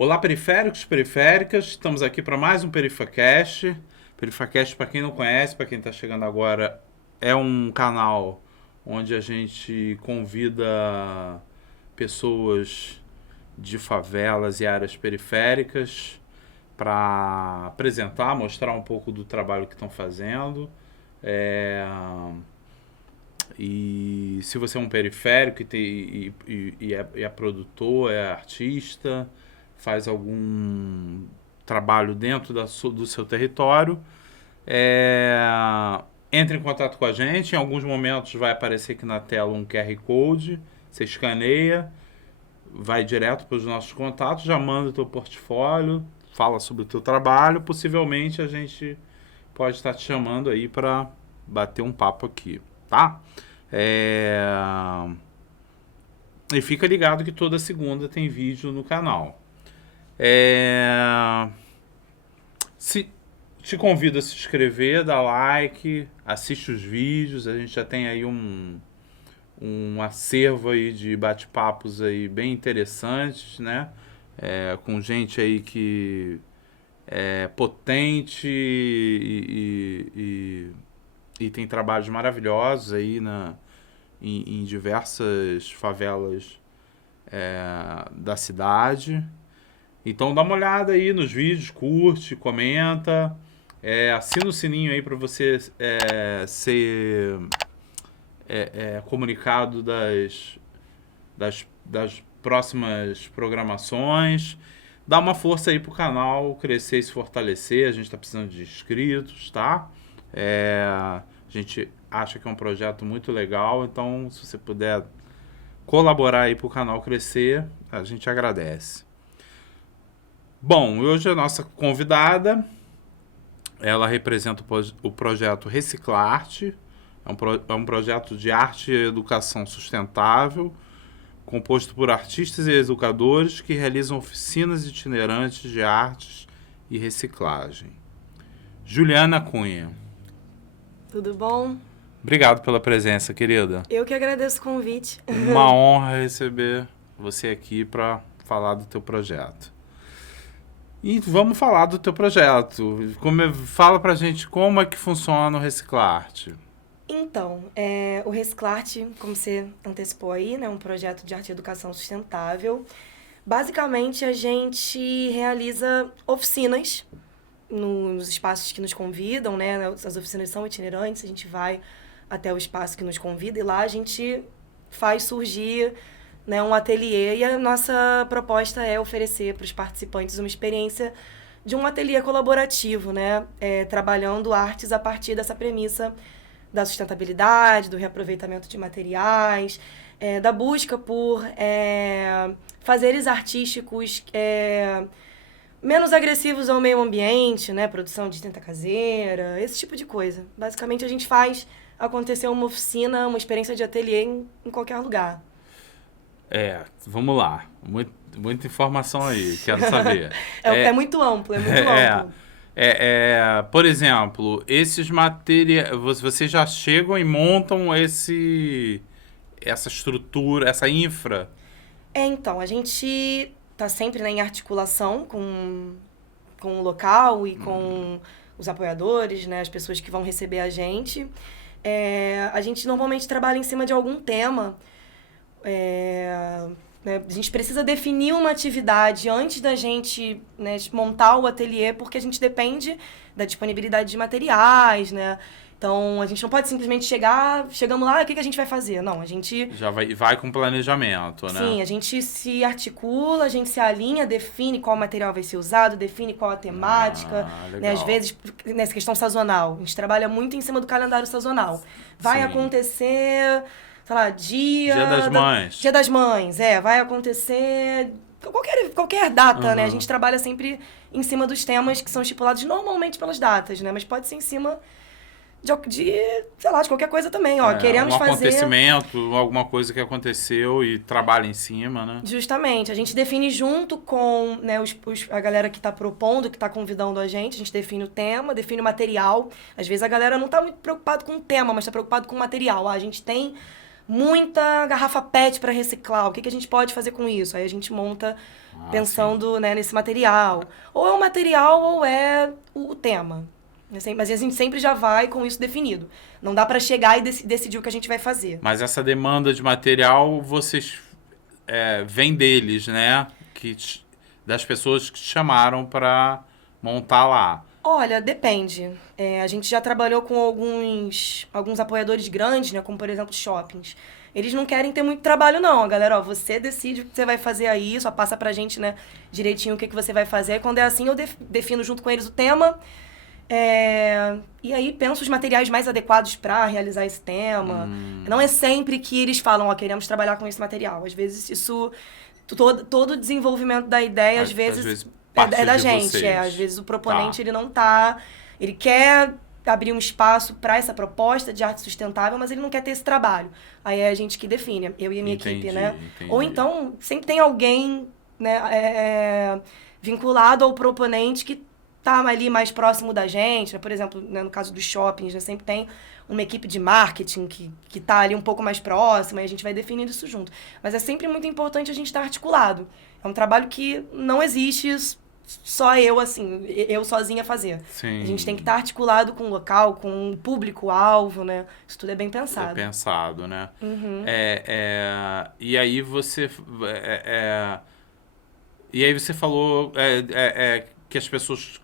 Olá, periféricos, periféricas, estamos aqui para mais um PerifaCast. PerifaCast, para quem não conhece, para quem está chegando agora, é um canal onde a gente convida pessoas de favelas e áreas periféricas para apresentar, mostrar um pouco do trabalho que estão fazendo. E se você é um periférico e é produtor, é artista, faz algum trabalho dentro do seu território, entre em contato com a gente. Em alguns momentos vai aparecer aqui na tela um QR Code, você escaneia, vai direto para os nossos contatos, já manda o teu portfólio, fala sobre o teu trabalho. Possivelmente a gente pode estar te chamando aí para bater um papo aqui, tá? E fica ligado que toda segunda tem vídeo no canal. Te convido a se inscrever, dar like, assiste os vídeos. A gente já tem aí um acervo aí de bate-papos aí bem interessantes, né? Com gente aí que é potente e tem trabalhos maravilhosos aí em diversas favelas da cidade. Então dá uma olhada aí nos vídeos, curte, comenta, assina o sininho aí para você ser comunicado das próximas programações. Dá uma força aí pro canal crescer e se fortalecer. A gente está precisando de inscritos, tá? A gente acha que é um projeto muito legal, então se você puder colaborar aí pro canal crescer, a gente agradece. Bom, hoje a nossa convidada, ela representa o projeto Reciclarte. É um projeto de arte e educação sustentável, composto por artistas e educadores que realizam oficinas itinerantes de artes e reciclagem. Juliana Cunha. Tudo bom? Obrigado pela presença, querida. Eu que agradeço o convite. Uma honra receber você aqui para falar do teu projeto. E vamos falar do teu projeto. Fala pra gente como é que funciona o Reciclarte. Então, o Reciclarte, como você antecipou aí, né, é um projeto de arte e educação sustentável. Basicamente, a gente realiza oficinas nos espaços que nos convidam, né? As oficinas são itinerantes, a gente vai até o espaço que nos convida e lá a gente faz surgir, né, um ateliê, e a nossa proposta é oferecer para os participantes uma experiência de um ateliê colaborativo, né? Trabalhando artes a partir dessa premissa da sustentabilidade, do reaproveitamento de materiais, da busca por fazeres artísticos menos agressivos ao meio ambiente, né? Produção de tinta caseira, esse tipo de coisa. Basicamente, a gente faz acontecer uma oficina, uma experiência de ateliê em qualquer lugar. Vamos lá. Muita informação aí, quero saber. É muito amplo, é muito amplo. Por exemplo, esses materiais, vocês já chegam e montam essa estrutura, essa infra? Então, a gente está sempre, né, em articulação com o local e com os apoiadores, né, as pessoas que vão receber a gente. A gente normalmente trabalha em cima de algum tema. Né, a gente precisa definir uma atividade antes da gente, né, montar o ateliê, porque a gente depende da disponibilidade de materiais, né? Então, a gente não pode simplesmente chegamos lá, o que a gente vai fazer? Não, a gente... Já vai com planejamento, né? Sim, a gente se articula, a gente se alinha, define qual material vai ser usado, define qual a temática, né? Às vezes, nessa questão sazonal, a gente trabalha muito em cima do calendário sazonal. Vai acontecer, sei lá, Dia das Mães. Dia das Mães, vai acontecer qualquer data, né? A gente trabalha sempre em cima dos temas que são estipulados normalmente pelas datas, né? Mas pode ser em cima sei lá, de qualquer coisa também, ó. Queremos fazer... acontecimento, alguma coisa que aconteceu e trabalha em cima, né? Justamente. A gente define junto com, né, a galera que tá propondo, que tá convidando a gente define o tema, define o material. Às vezes a galera não tá muito preocupada com o tema, mas tá preocupada com o material. A gente tem muita garrafa PET para reciclar, o que a gente pode fazer com isso? Aí a gente monta pensando, né, nesse material. Ou é o material ou é o tema. Mas a gente sempre já vai com isso definido. Não dá para chegar e decidir o que a gente vai fazer. Mas essa demanda de material, vocês vem deles, né? Das pessoas que te chamaram para montar lá. Olha, depende. A gente já trabalhou com alguns apoiadores grandes, né? Como, por exemplo, shoppings. Eles não querem ter muito trabalho, não. Galera, ó, você decide o que você vai fazer aí, só passa pra gente, né, direitinho o que você vai fazer. Quando é assim, eu defino junto com eles o tema. E aí penso os materiais mais adequados para realizar esse tema. Não é sempre que eles falam, ó, queremos trabalhar com esse material. Às vezes isso... Todo o desenvolvimento da ideia, às vezes é da gente. Às vezes o proponente, ele não tá... Ele quer abrir um espaço para essa proposta de arte sustentável, mas ele não quer ter esse trabalho. Aí é a gente que define, eu e a minha equipe, né? Entendi. Ou então, sempre tem alguém, né, vinculado ao proponente que tá ali mais próximo da gente, né? Por exemplo, né, no caso dos shoppings, né, sempre tem uma equipe de marketing que tá ali um pouco mais próxima e a gente vai definindo isso junto. Mas é sempre muito importante a gente estar articulado. É um trabalho que não existe só eu, assim, eu sozinha fazer. Sim. A gente tem que estar articulado com o local, com o público-alvo, né? Isso tudo é bem pensado. É pensado, né? Uhum. E aí você... E aí você falou que as pessoas...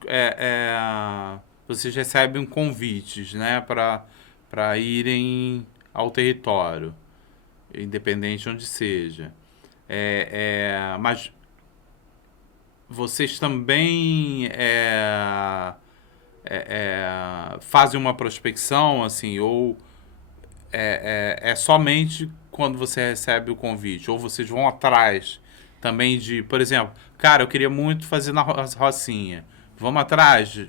vocês recebem convites, né? Para irem ao território, independente de onde seja. Mas vocês também fazem uma prospecção, assim, ou é somente quando você recebe o convite? Ou vocês vão atrás também de, por exemplo, cara, eu queria muito fazer na Rocinha. Vamos atrás?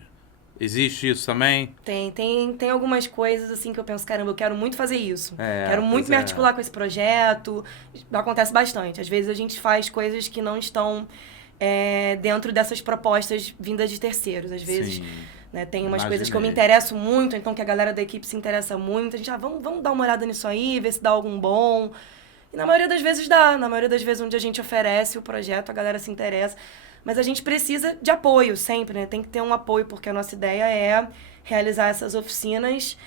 Existe isso também? Tem algumas coisas assim que eu penso, caramba, eu quero muito fazer isso. Quero muito me articular com esse projeto. Acontece bastante. Às vezes a gente faz coisas que não estão dentro dessas propostas vindas de terceiros. Às vezes, né, tem umas coisas que eu me interesso muito, então que a galera da equipe se interessa muito. A gente, vamos dar uma olhada nisso aí, ver se dá algum bom. E na maioria das vezes dá. Na maioria das vezes onde a gente oferece o projeto, a galera se interessa. Mas a gente precisa de apoio sempre, né? Tem que ter um apoio, porque a nossa ideia é realizar essas oficinas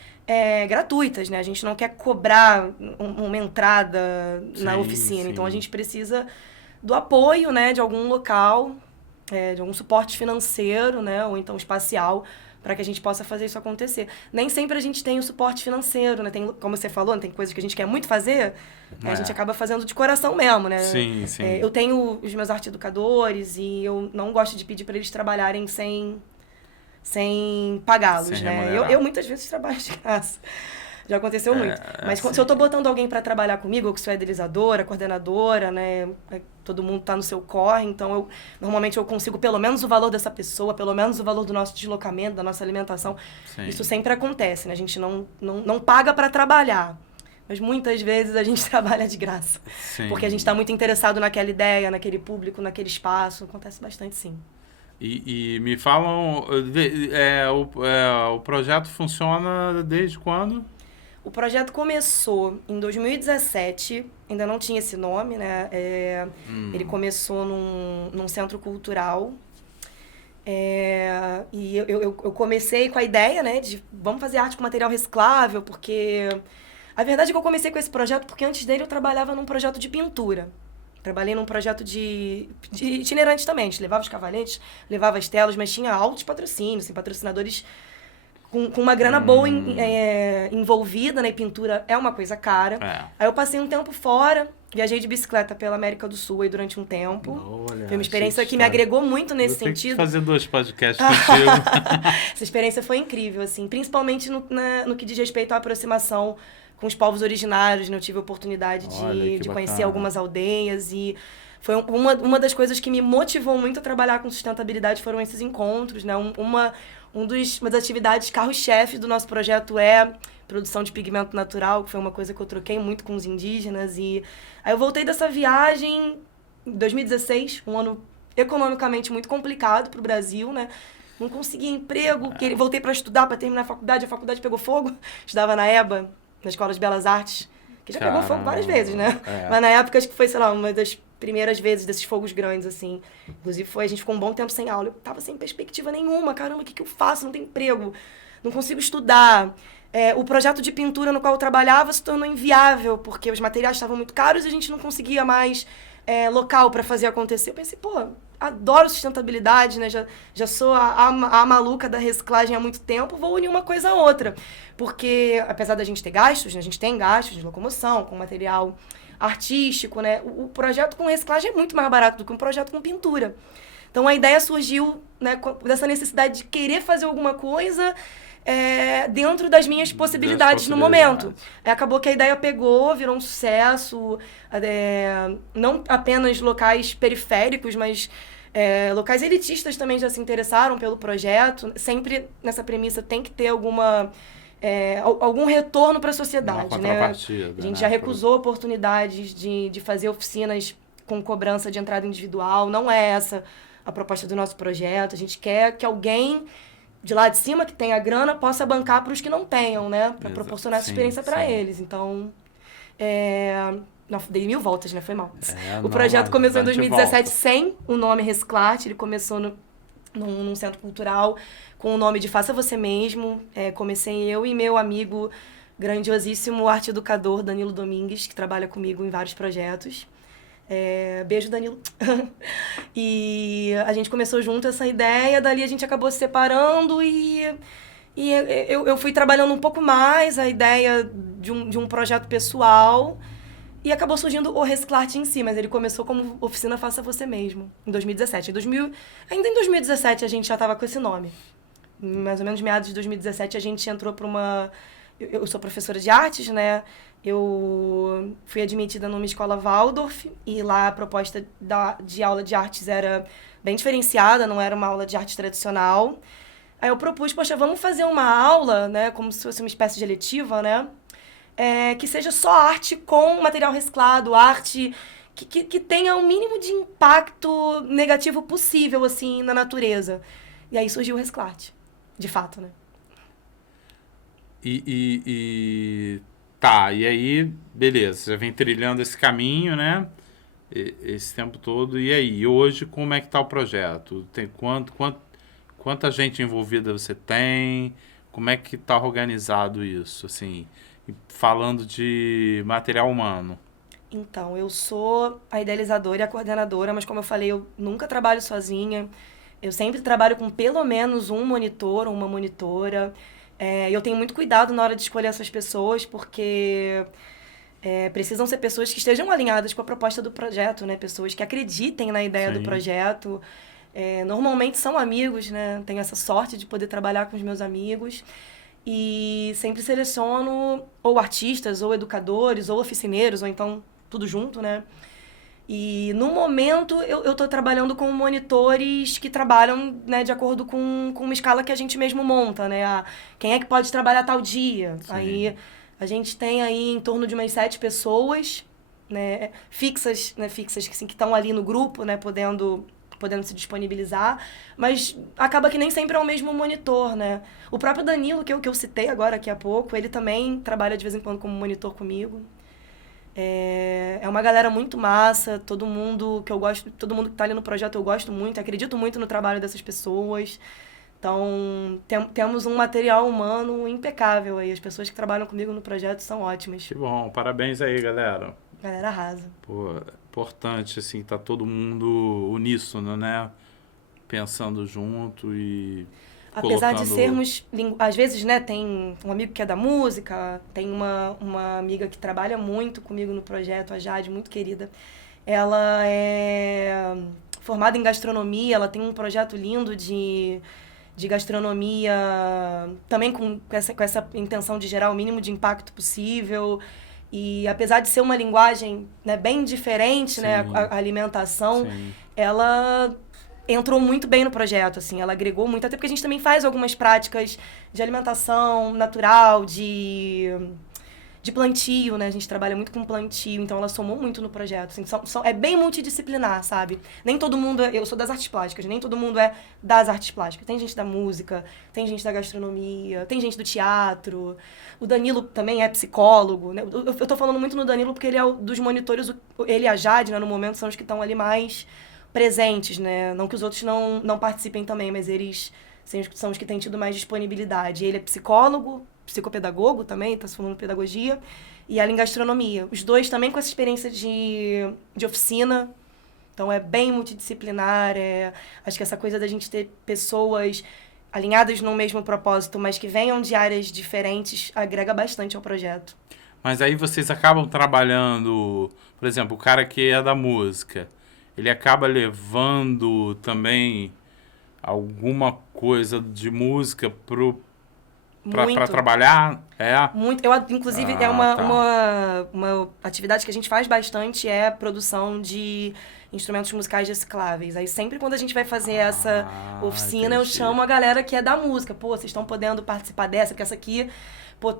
gratuitas, né? A gente não quer cobrar uma entrada na oficina. Sim. Então, a gente precisa do apoio, né? De algum local, de algum suporte financeiro, né? Ou então espacial, para que a gente possa fazer isso acontecer. Nem sempre a gente tem o suporte financeiro, né? Tem, como você falou, tem coisas que a gente quer muito fazer, a gente acaba fazendo de coração mesmo, né? Sim. Eu tenho os meus arte educadores e eu não gosto de pedir para eles trabalharem sem pagá-los, né? Eu muitas vezes trabalho de graça. Já aconteceu muito. Mas se eu tô botando alguém para trabalhar comigo, ou que sou a idealizadora, coordenadora, né? Todo mundo tá no seu corre, então normalmente eu consigo pelo menos o valor dessa pessoa, pelo menos o valor do nosso deslocamento, da nossa alimentação. Sim. Isso sempre acontece, né? A gente não paga para trabalhar. Mas muitas vezes a gente trabalha de graça. Sim. Porque a gente está muito interessado naquela ideia, naquele público, naquele espaço. Acontece bastante, sim. E me falam, o projeto funciona desde quando? O projeto começou em 2017, ainda não tinha esse nome, né? Ele começou num centro cultural. E eu comecei com a ideia, né, de vamos fazer arte com material reciclável, porque... A verdade é que eu comecei com esse projeto porque antes dele eu trabalhava num projeto de pintura. Trabalhei num projeto de itinerante também. A gente levava os cavalhetes, levava as telas, mas tinha altos patrocínios, assim, patrocinadores com uma grana boa envolvida, né? E pintura é uma coisa cara. Aí eu passei um tempo fora, viajei de bicicleta pela América do Sul aí durante um tempo. Olha, foi uma experiência que me agregou muito nesse sentido. Vou fazer 2 podcasts contigo. Essa experiência foi incrível, assim, principalmente no que diz respeito à aproximação com os povos originários, né? Eu tive a oportunidade de conhecer algumas aldeias e foi uma das coisas que me motivou muito a trabalhar com sustentabilidade foram esses encontros, né? Uma das atividades carro-chefe do nosso projeto é produção de pigmento natural, que foi uma coisa que eu troquei muito com os indígenas. E aí eu voltei dessa viagem em 2016, um ano economicamente muito complicado para o Brasil, né? Não consegui emprego, voltei para estudar, para terminar a faculdade pegou fogo. Estudava na EBA, na Escola de Belas Artes, Que já pegou fogo várias vezes, né? É. Mas na época, acho que foi, sei lá, uma das primeiras vezes desses fogos grandes, assim. Inclusive, a gente ficou um bom tempo sem aula. Eu tava sem perspectiva nenhuma. Caramba, o que eu faço? Não tenho emprego. Não consigo estudar. O projeto de pintura no qual eu trabalhava se tornou inviável, porque os materiais estavam muito caros e a gente não conseguia mais local para fazer acontecer. Eu pensei, pô, adoro sustentabilidade, né? Já sou a maluca da reciclagem há muito tempo, vou unir uma coisa a outra. Porque, apesar da gente ter gastos, né? A gente tem gastos de locomoção, com material artístico, né? O projeto com reciclagem é muito mais barato do que um projeto com pintura. Então, a ideia surgiu, né, dessa necessidade de querer fazer alguma coisa dentro das minhas possibilidades no momento. Acabou que a ideia pegou, virou um sucesso, não apenas locais periféricos, mas locais elitistas também já se interessaram pelo projeto. Sempre nessa premissa tem que ter algum retorno para a sociedade, né? A gente já recusou oportunidades de fazer oficinas com cobrança de entrada individual. Não é essa a proposta do nosso projeto. A gente quer que alguém de lá de cima, que tenha grana, possa bancar para os que não tenham, né? Para proporcionar essa experiência para eles. Então, não, dei 1000 voltas, né? Foi mal. O projeto começou em 2017 sem o nome Reciclarte. Ele começou num centro cultural com o nome de Faça Você Mesmo. Comecei eu e meu amigo grandiosíssimo arte-educador Danilo Domingues, que trabalha comigo em vários projetos. Beijo, Danilo. E a gente começou junto essa ideia, dali a gente acabou se separando e eu fui trabalhando um pouco mais a ideia de um projeto pessoal e acabou surgindo o Reciclarte em si, mas ele começou como Oficina Faça Você Mesmo, em 2017. Ainda em 2017 a gente já estava com esse nome. Mais ou menos meados de 2017 a gente entrou para uma... Eu sou professora de artes, né? Eu fui admitida numa escola Waldorf e lá a proposta de aula de artes era bem diferenciada, não era uma aula de arte tradicional. Aí eu propus, poxa, vamos fazer uma aula, né, como se fosse uma espécie de eletiva, né, que seja só arte com material reciclado, arte que tenha o mínimo de impacto negativo possível, assim, na natureza. E aí surgiu o Reciclarte, de fato, né. Tá, e aí, beleza, você vem trilhando esse caminho, né? Esse tempo todo. E aí, hoje, como é que tá o projeto? Tem quanta gente envolvida você tem? Como é que tá organizado isso, assim? Falando de material humano. Então, eu sou a idealizadora e a coordenadora, mas como eu falei, eu nunca trabalho sozinha. Eu sempre trabalho com pelo menos um monitor ou uma monitora. Eu tenho muito cuidado na hora de escolher essas pessoas, porque precisam ser pessoas que estejam alinhadas com a proposta do projeto, né? Pessoas que acreditem na ideia do projeto. Normalmente são amigos, né? Tenho essa sorte de poder trabalhar com os meus amigos. E sempre seleciono ou artistas, ou educadores, ou oficineiros, ou então tudo junto, né? E, no momento, eu estou trabalhando com monitores que trabalham, né, de acordo com uma escala que a gente mesmo monta, né? Quem é que pode trabalhar tal dia? Sim. Aí, a gente tem aí em torno de umas 7 pessoas, né, fixas que estão ali no grupo, né, podendo se disponibilizar, mas acaba que nem sempre é o mesmo monitor, né? O próprio Danilo, que eu citei agora aqui há pouco, ele também trabalha de vez em quando como monitor comigo. É uma galera muito massa, todo mundo que eu gosto, todo mundo que está ali no projeto eu gosto muito, acredito muito no trabalho dessas pessoas. Então, temos um material humano impecável aí. As pessoas que trabalham comigo no projeto são ótimas. Que bom, parabéns aí, galera. Galera arrasa. Pô, importante, assim, tá todo mundo uníssono, né? Pensando junto e... Apesar de sermos, às vezes, né, tem um amigo que é da música, tem uma amiga que trabalha muito comigo no projeto, a Jade, muito querida. Ela é formada em gastronomia, ela tem um projeto lindo de gastronomia, também com essa intenção de gerar o mínimo de impacto possível. E apesar de ser uma linguagem, né, bem diferente, né, a alimentação, ela entrou muito bem no projeto, assim, ela agregou muito, até porque a gente também faz algumas práticas de alimentação natural, de de plantio, né? A gente trabalha muito com plantio, então ela somou muito no projeto. Assim, é bem multidisciplinar, sabe? Nem todo mundo eu sou das artes plásticas, nem todo mundo é das artes plásticas. Tem gente da música, tem gente da gastronomia, tem gente do teatro. O Danilo também é psicólogo, né? Eu tô falando muito no Danilo porque ele é dos monitores, ele e a Jade, né, no momento, são os que estão ali mais presentes, né? Não que os outros não participem também, mas eles são os que têm tido mais disponibilidade. Ele é psicólogo, psicopedagogo também, está se formando em pedagogia, e ela em gastronomia. Os dois também com essa experiência de oficina, então é bem multidisciplinar, acho que essa coisa da gente ter pessoas alinhadas no mesmo propósito, mas que venham de áreas diferentes, agrega bastante ao projeto. Mas aí vocês acabam trabalhando, por exemplo, o cara que é da música, ele acaba levando também alguma coisa de música para trabalhar? Muito. Inclusive, é uma atividade que a gente faz bastante, é a produção de instrumentos musicais recicláveis. Aí sempre quando a gente vai fazer essa oficina, eu chamo a galera que é da música. Pô, vocês estão podendo participar dessa, porque essa aqui... Pô,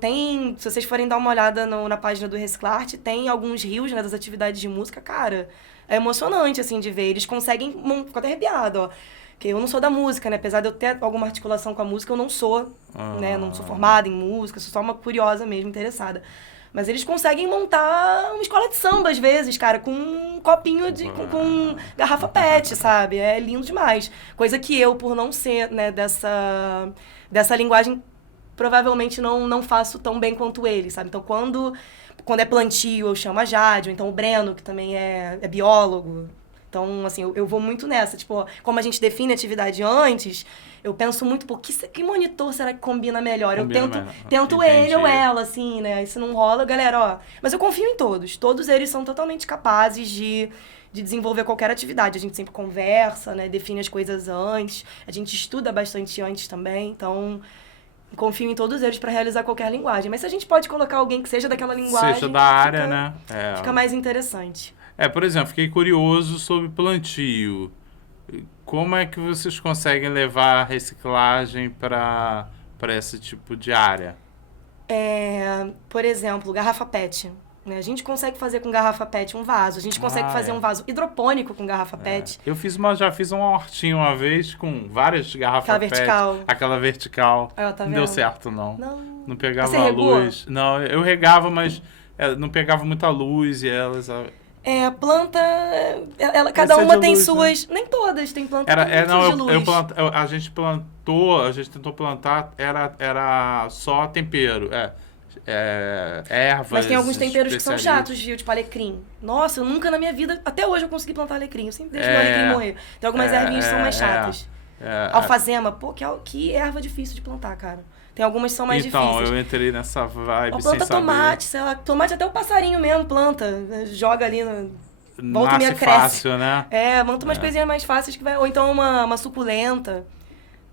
se vocês forem dar uma olhada na página do Reciclarte, tem alguns rios, né, das atividades de música, cara, é emocionante, assim, de ver. Eles conseguem... Fico até arrepiado, ó. Porque eu não sou da música, né? Apesar de eu ter alguma articulação com a música, eu não sou, né? Não sou formada em música, sou só uma curiosa mesmo, interessada. Mas eles conseguem montar uma escola de samba, às vezes, cara, com um copinho com garrafa PET, sabe? É lindo demais. Coisa que eu, por não ser, né, dessa linguagem, provavelmente não faço tão bem quanto eles, sabe? Então, quando é plantio, eu chamo a Jade, ou então o Breno, que também é biólogo. Então, assim, eu vou muito nessa. Tipo, como a gente define a atividade antes, eu penso muito, pô, que monitor será que combina melhor? Tento ele ou ela, assim, né? Aí se não rola, galera, ó... Mas eu confio em todos. Todos eles são totalmente capazes de desenvolver qualquer atividade. A gente sempre conversa, né? Define as coisas antes. A gente estuda bastante antes também. Então, confio em todos eles para realizar qualquer linguagem. Mas se a gente pode colocar alguém que seja daquela linguagem... Seja da área, né? Fica mais interessante. Por exemplo, fiquei curioso sobre plantio. Como é que vocês conseguem levar a reciclagem para esse tipo de área? Por exemplo, garrafa PET. Né? A gente consegue fazer com garrafa PET um vaso. A gente consegue fazer um vaso hidropônico com garrafa PET. Eu já fiz uma hortinha uma vez com várias garrafas PET. Vertical. Aquela vertical. Tá não deu certo, não. Não pegava Você a regou? luz. Não, eu regava, mas não pegava muita luz e elas... A planta, cada uma tem luz, suas... Né? Nem todas tem planta de luz. A gente tentou plantar, era só tempero, ervas. Mas tem alguns temperos que são chatos, viu? Tipo alecrim. Nossa, eu nunca na minha vida, até hoje eu consegui plantar alecrim. Eu sempre deixo o alecrim morrer. Tem algumas ervinhas que são mais chatas. Alfazema, pô, que erva difícil de plantar, cara. Tem algumas que são mais difíceis. Então, eu entrei nessa vibe sem planta saber. Tomate, sei lá. Tomate até o passarinho mesmo planta. Joga ali volta e meia cresce. Fácil, né? Monta umas coisinhas mais fáceis que vai... Ou então uma suculenta.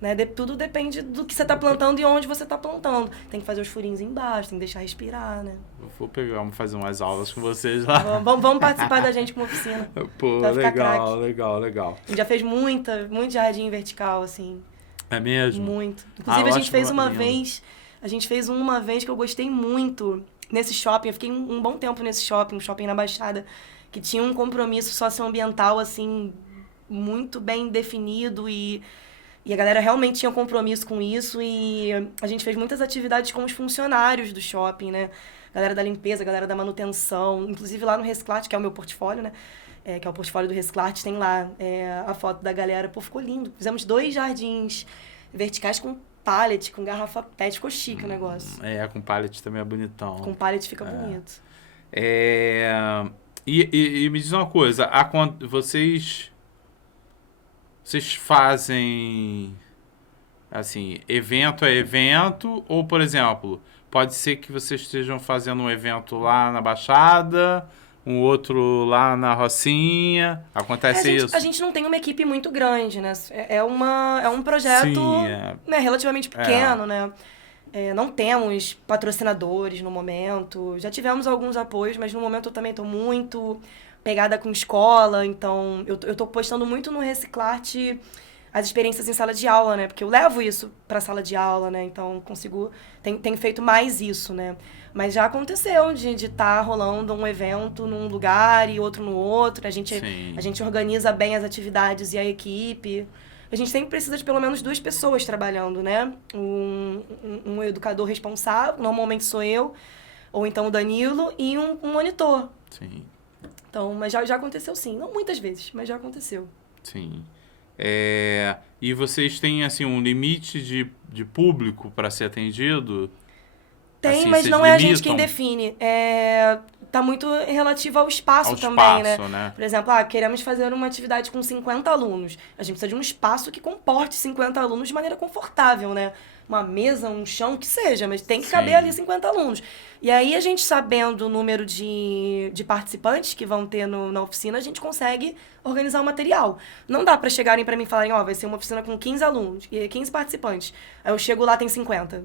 Né? Tudo depende do que você tá plantando e onde você tá plantando. Tem que fazer os furinhos embaixo, tem que deixar respirar, né? Eu vou fazer umas aulas com vocês lá. Vamos participar da gente com uma oficina. Pô, legal. A gente já fez muito jardim vertical, assim. É mesmo? Muito. Inclusive, a gente fez uma vez que eu gostei muito nesse shopping. Eu fiquei um bom tempo nesse shopping, um shopping na Baixada, que tinha um compromisso socioambiental, assim, muito bem definido e a galera realmente tinha um compromisso com isso e a gente fez muitas atividades com os funcionários do shopping, né? Galera da limpeza, galera da manutenção, inclusive lá no Reciclarte, que é o meu portfólio, né? Que é o portfólio do Reciclarte, tem lá a foto da galera. Pô, ficou lindo. Fizemos 2 jardins verticais com pallet, com garrafa PET. Ficou chique o negócio. Com pallet também é bonitão. Com pallet fica bonito. E me diz uma coisa, vocês fazem, assim, evento a evento? Ou, por exemplo, pode ser que vocês estejam fazendo um evento lá na Baixada... um outro lá na Rocinha, acontece isso? A gente não tem uma equipe muito grande, né? É um projeto né, relativamente pequeno, né? Não temos patrocinadores no momento, já tivemos alguns apoios, mas no momento eu também estou muito pegada com escola, então eu estou postando muito no Reciclarte as experiências em sala de aula, né? Porque eu levo isso para sala de aula, né? Então, consigo... Tenho feito mais isso, né? Mas já aconteceu de estar rolando um evento num lugar e outro no outro. A gente organiza bem as atividades e a equipe. A gente sempre precisa de pelo menos 2 pessoas trabalhando, né? Um educador responsável, normalmente sou eu, ou então o Danilo, e um monitor. Sim. Então, mas já aconteceu sim. Não muitas vezes, mas já aconteceu. Sim. E vocês têm, assim, um limite de público para ser atendido? Tem, Assim, mas vocês não é a gente limitam quem define. Tá muito relativo ao espaço ao também, espaço, né? Por exemplo, queremos fazer uma atividade com 50 alunos. A gente precisa de um espaço que comporte 50 alunos de maneira confortável, né? Uma mesa, um chão, que seja, mas tem que caber ali 50 alunos. E aí, a gente sabendo o número de participantes que vão ter na oficina, a gente consegue organizar o material. Não dá pra chegarem pra mim e falarem, vai ser uma oficina com 15 alunos, e 15 participantes. Aí eu chego lá, tem 50.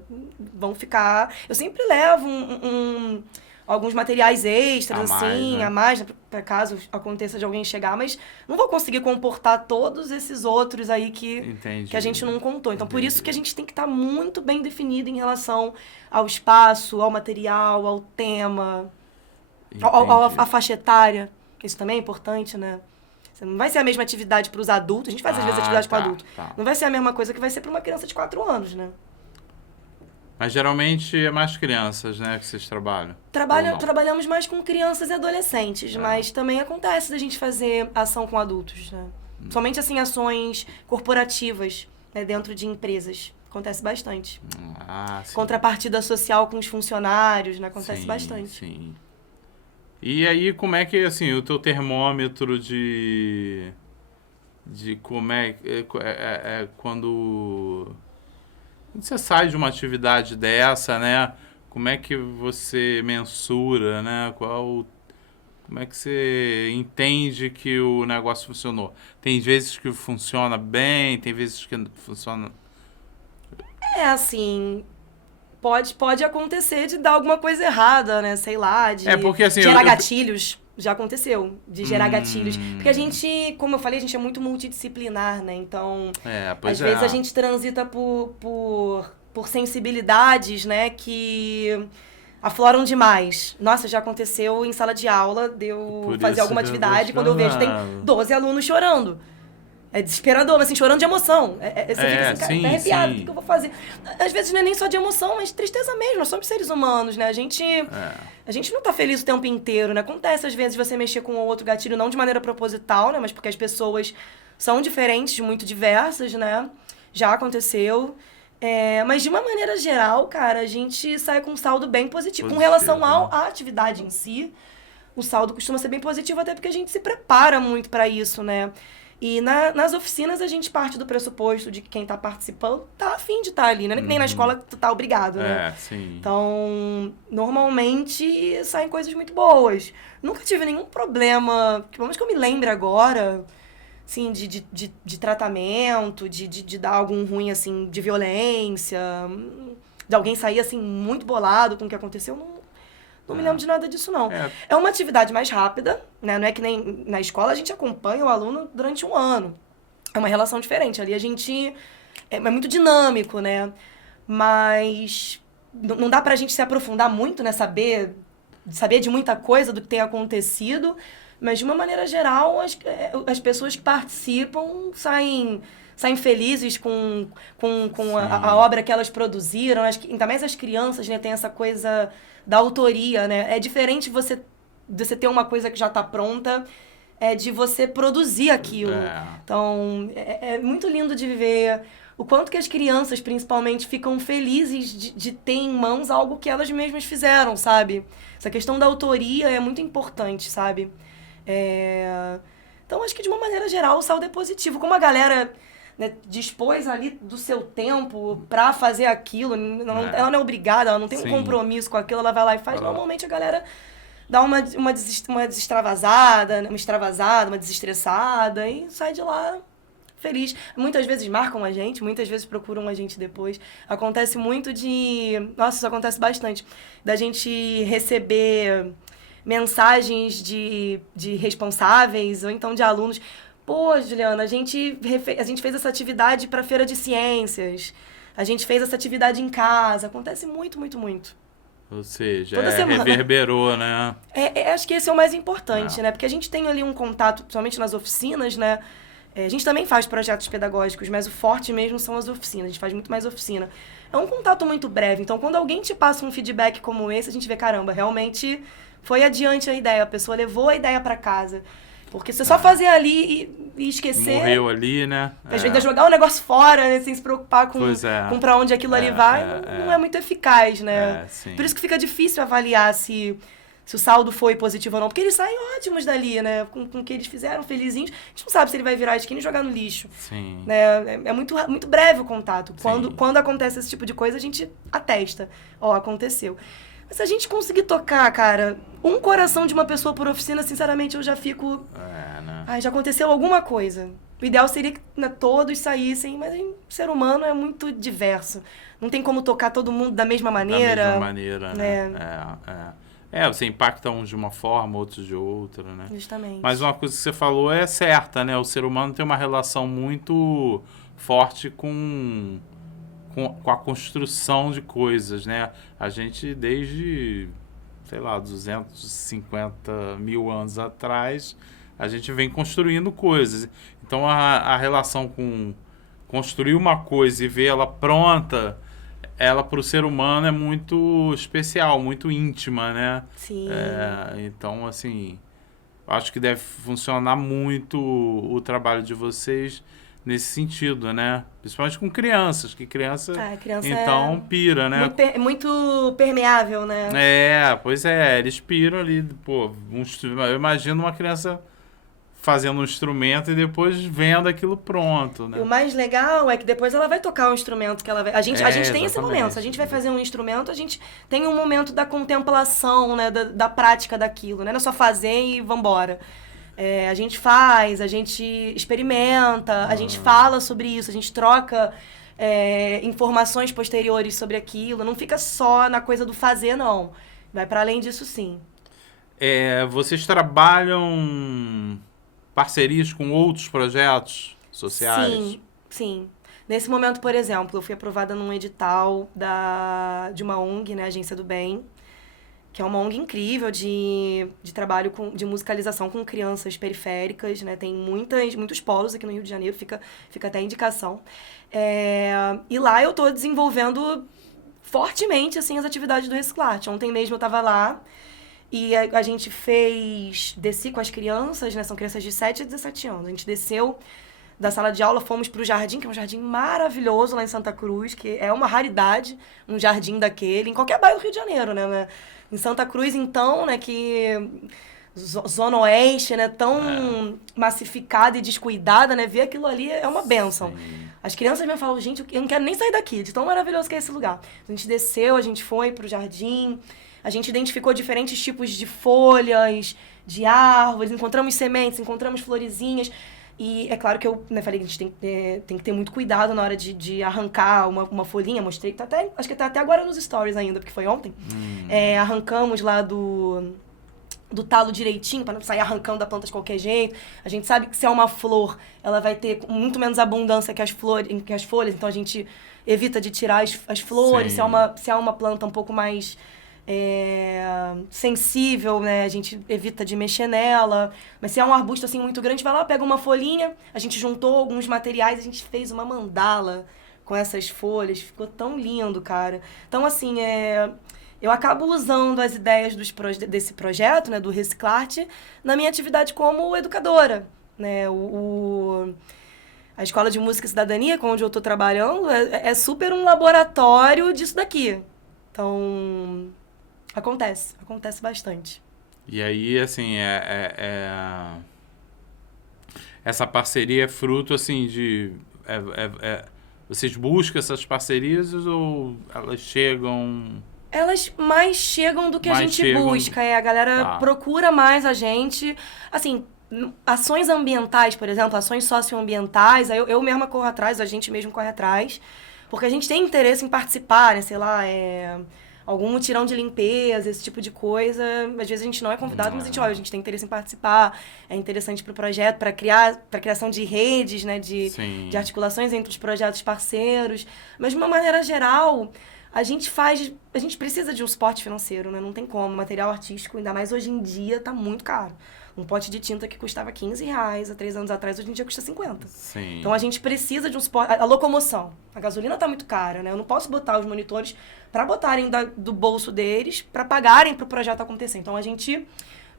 Vão ficar... Eu sempre levo alguns materiais extras, a mais, pra caso aconteça de alguém chegar, mas não vou conseguir comportar todos esses outros aí que a gente não contou. Então, por isso que a gente tem que estar muito bem definido em relação ao espaço, ao material, ao tema, à faixa etária. Isso também é importante, né? Não vai ser a mesma atividade para os adultos. A gente faz, às vezes, atividade com adulto. Não vai ser a mesma coisa que vai ser para uma criança de 4 anos, né? Mas geralmente é mais crianças, né, que vocês trabalham? Trabalhamos mais com crianças e adolescentes, mas também acontece da gente fazer ação com adultos, né? Somente, assim, ações corporativas, né, dentro de empresas. Acontece bastante. Sim. Contrapartida social com os funcionários, né? Acontece bastante. Sim. E aí, como é que, assim, o teu termômetro de como quando você sai de uma atividade dessa, né? Como é que você mensura, né? Como é que você entende que o negócio funcionou? Tem vezes que funciona bem, tem vezes que funciona... Assim, pode acontecer de dar alguma coisa errada, né? Sei lá, de porque, assim, gerar gatilhos. Já aconteceu, de gerar gatilhos. Porque a gente, como eu falei, a gente é muito multidisciplinar, né? Então, às vezes a gente transita por sensibilidades, né? Que afloram demais. Nossa, já aconteceu em sala de aula de eu fazer alguma atividade, quando eu vejo tem 12 alunos chorando. É desesperador, mas assim, chorando de emoção. Você fica assim, cara, tá arrepiado, o que eu vou fazer? Às vezes não é nem só de emoção, mas de tristeza mesmo. Nós somos seres humanos, né? A gente não tá feliz o tempo inteiro, né? Acontece, às vezes, você mexer com outro gatilho, não de maneira proposital, né? Mas porque as pessoas são diferentes, muito diversas, né? Já aconteceu. Mas de uma maneira geral, cara, a gente sai com um saldo bem positivo. Com relação à atividade em si, o saldo costuma ser bem positivo, até porque a gente se prepara muito para isso, né? E nas oficinas a gente parte do pressuposto de que quem tá participando tá afim de estar ali, né? Nem na escola tu tá obrigado, né? Sim. Então, normalmente saem coisas muito boas. Nunca tive nenhum problema, pelo menos que eu me lembre agora, assim, de tratamento, de dar algum ruim, assim, de violência, de alguém sair, assim, muito bolado com o que aconteceu. Não me lembro de nada disso, não. É uma atividade mais rápida, né? Não é que nem na escola a gente acompanha o aluno durante um ano. É uma relação diferente. Ali a gente... É muito dinâmico, né? Mas não dá pra gente se aprofundar muito, né? Saber de muita coisa do que tem acontecido. Mas, de uma maneira geral, as pessoas que participam saem felizes com a obra que elas produziram. Ainda mais as crianças, né? Tem essa coisa da autoria, né? É diferente você ter uma coisa que já está pronta, de você produzir aquilo. Então, é muito lindo de ver o quanto que as crianças, principalmente, ficam felizes de ter em mãos algo que elas mesmas fizeram, sabe? Essa questão da autoria é muito importante, sabe? Então, acho que, de uma maneira geral, o saldo é positivo. Como a galera... né, dispôs ali do seu tempo pra fazer aquilo, ela não é obrigada, ela não tem um compromisso com aquilo, ela vai lá e faz. Normalmente a galera dá uma extravasada, uma desestressada e sai de lá feliz. Muitas vezes marcam a gente, muitas vezes procuram a gente depois. Acontece muito Nossa, isso acontece bastante. Da gente receber mensagens de responsáveis ou então de alunos. Pô, Juliana, a gente fez essa atividade para feira de ciências. A gente fez essa atividade em casa. Acontece muito, muito, muito. Ou seja, Toda semana. reverberou, né? Acho que esse é o mais importante, né? Porque a gente tem ali um contato, principalmente nas oficinas, né? A gente também faz projetos pedagógicos, mas o forte mesmo são as oficinas. A gente faz muito mais oficina. É um contato muito breve. Então, quando alguém te passa um feedback como esse, a gente vê, caramba, realmente foi adiante a ideia. A pessoa levou a ideia para casa. Porque você só fazer ali e esquecer... Morreu ali, né? Às vezes jogar o negócio fora, né? Sem se preocupar com pra onde aquilo ali vai, não é muito eficaz, né? Por isso que fica difícil avaliar se o saldo foi positivo ou não. Porque eles saem ótimos dali, né? Com o que eles fizeram, felizinhos. A gente não sabe se ele vai virar a esquina e jogar no lixo. Sim. Né? É muito, muito breve o contato. Quando acontece esse tipo de coisa, a gente atesta. Aconteceu. Mas se a gente conseguir tocar, cara, um coração de uma pessoa por oficina, sinceramente, eu já fico... né? Já aconteceu alguma coisa. O ideal seria que todos saíssem, mas o ser humano é muito diverso. Não tem como tocar todo mundo da mesma maneira. Da mesma maneira, né? Você impacta uns de uma forma, outros de outra, né? Justamente. Mas uma coisa que você falou é certa, né? O ser humano tem uma relação muito forte com a construção de coisas, né? A gente, desde, sei lá, 250 mil anos atrás, a gente vem construindo coisas. Então, a relação com construir uma coisa e ver ela pronta, ela para o ser humano é muito especial, muito íntima, né? Sim. Então, assim, acho que deve funcionar muito o trabalho de vocês nesse sentido, né? Principalmente com crianças, que criança então pira, né? Muito permeável, né? Pois é, eles piram ali, pô, eu imagino uma criança fazendo um instrumento e depois vendo aquilo pronto, né? E o mais legal é que depois ela vai tocar o instrumento que ela vai... A gente tem esse momento. Se a gente vai fazer um instrumento, a gente tem um momento da contemplação, né? Da prática daquilo, né? Não é só fazer e vambora. A gente faz, a gente experimenta, a gente fala sobre isso, a gente troca informações posteriores sobre aquilo. Não fica só na coisa do fazer, não. Vai para além disso, sim. Vocês trabalham parcerias com outros projetos sociais? Sim. Nesse momento, por exemplo, eu fui aprovada num edital de uma ONG, né, Agência do Bem, que é uma ONG incrível de trabalho de musicalização com crianças periféricas, né? Tem muitos polos aqui no Rio de Janeiro, fica até a indicação. E lá eu tô desenvolvendo fortemente, assim, as atividades do Reciclarte. Ontem mesmo eu tava lá e a gente desci com as crianças, né? São crianças de 7 a 17 anos. A gente desceu da sala de aula, fomos pro jardim, que é um jardim maravilhoso lá em Santa Cruz, que é uma raridade, um jardim daquele, em qualquer bairro do Rio de Janeiro, né? Em Santa Cruz, então, né, que Zona Oeste, né, tão massificada e descuidada, né, ver aquilo ali é uma bênção. Sim. As crianças me falam, gente, eu não quero nem sair daqui, de tão maravilhoso que é esse lugar. A gente desceu, a gente foi pro jardim, a gente identificou diferentes tipos de folhas, de árvores, encontramos sementes, encontramos florezinhas. E é claro que eu falei que a gente tem que ter muito cuidado na hora de arrancar uma folhinha. Mostrei, acho que tá até agora nos stories ainda, porque foi ontem. Arrancamos lá do talo direitinho, para não sair arrancando da planta de qualquer jeito. A gente sabe que se é uma flor, ela vai ter muito menos abundância que as folhas, então a gente evita de tirar as flores. Se é uma planta um pouco mais... sensível, né? A gente evita de mexer nela. Mas se é um arbusto assim muito grande, vai lá, pega uma folhinha. A gente juntou alguns materiais, a gente fez uma mandala com essas folhas. Ficou tão lindo, cara. Então, assim, eu acabo usando as ideias desse projeto, né, do Reciclarte, na minha atividade como educadora, né? A Escola de Música e Cidadania, onde eu estou trabalhando, é super um laboratório disso daqui. Então... Acontece bastante. E aí, assim, essa parceria é fruto, assim, de... vocês buscam essas parcerias ou elas chegam... Elas mais chegam do que a gente busca. A galera procura mais a gente. Assim, ações ambientais, por exemplo, ações socioambientais, eu mesma corro atrás, a gente mesmo corre atrás. Porque a gente tem interesse em participar, né? Sei lá, algum mutirão de limpeza, esse tipo de coisa. Às vezes a gente não é convidado, mas a gente, olha, a gente tem interesse em participar, é interessante para o projeto, para criação de redes, né, de articulações entre os projetos parceiros. Mas, de uma maneira geral, a gente precisa de um suporte financeiro, né? Não tem como. Material artístico, ainda mais hoje em dia, tá muito caro. Um pote de tinta que custava R$15 há 3 anos atrás, hoje em dia custa 50. Sim. Então a gente precisa de um suporte. A locomoção. A gasolina tá muito cara, né? Eu não posso botar os monitores para botarem do bolso deles, para pagarem para o projeto acontecer. Então a gente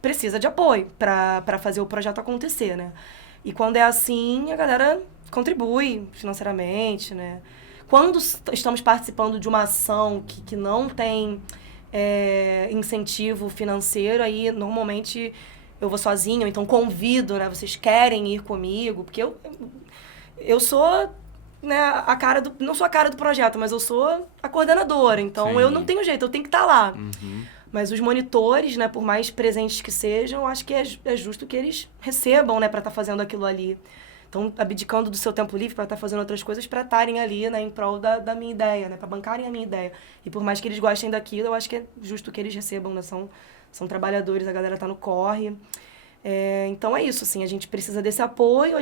precisa de apoio para fazer o projeto acontecer, né? E quando é assim, a galera contribui financeiramente, né? Quando estamos participando de uma ação que não tem incentivo financeiro, aí normalmente eu vou sozinha, ou então convido, né? Vocês querem ir comigo? Porque eu sou, né, não sou a cara do projeto, mas eu sou a coordenadora. Então eu não tenho jeito, eu tenho que estar lá. Uhum. Mas os monitores, né, por mais presentes que sejam, eu acho que é justo que eles recebam, né, para estar fazendo aquilo ali. Então, abdicando do seu tempo livre para estar fazendo outras coisas, para estarem ali, né, em prol da minha ideia, né, para bancarem a minha ideia. E por mais que eles gostem daquilo, eu acho que é justo que eles recebam, né, são trabalhadores, a galera tá no corre. Então é isso, assim, a gente precisa desse apoio,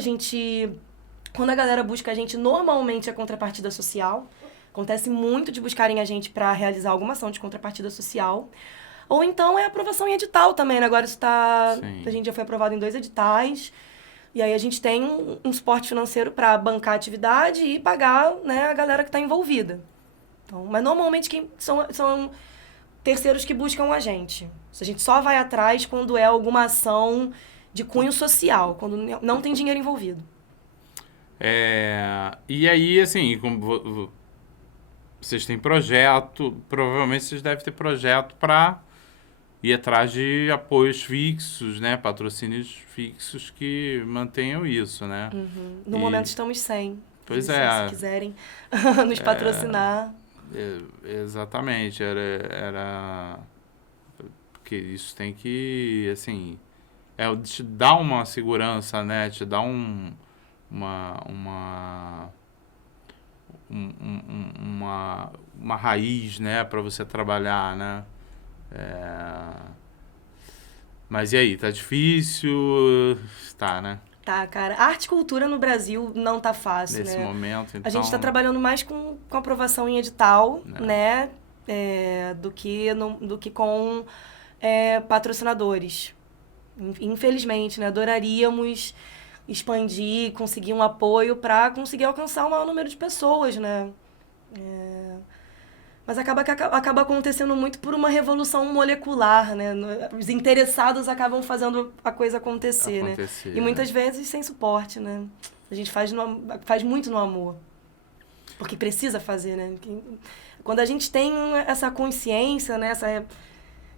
quando a galera busca a gente, normalmente é contrapartida social. Acontece muito de buscarem a gente para realizar alguma ação de contrapartida social. Ou então é aprovação em edital também, né? Agora a gente já foi aprovado em 2 editais. E aí a gente tem um suporte financeiro para bancar a atividade e pagar, né, a galera que está envolvida. Então, mas normalmente são terceiros que buscam a gente. A gente só vai atrás quando é alguma ação de cunho social, quando não tem dinheiro envolvido. E aí, assim, como vocês têm projeto, provavelmente vocês devem ter projeto para ir atrás de apoios fixos, né? Patrocínios fixos que mantenham isso, né? Uhum. No momento estamos sem. Pois Se quiserem nos patrocinar. Exatamente. Era... Porque isso tem que, assim... te dá uma segurança, né? Te dá uma raiz, né? Para você trabalhar, né? Mas e aí, tá difícil? Tá, né? Tá, cara. A arte e cultura no Brasil não tá fácil, nesse né? momento, então... A gente tá trabalhando mais com aprovação em edital, né? Do que com patrocinadores. Infelizmente, né? Adoraríamos expandir, conseguir um apoio para conseguir alcançar o maior número de pessoas, né? Mas acaba acontecendo muito por uma revolução molecular, né? Os interessados acabam fazendo a coisa acontecer, né? E muitas vezes sem suporte, né? A gente faz muito no amor. Porque precisa fazer, né? Quando a gente tem essa consciência, né? A gente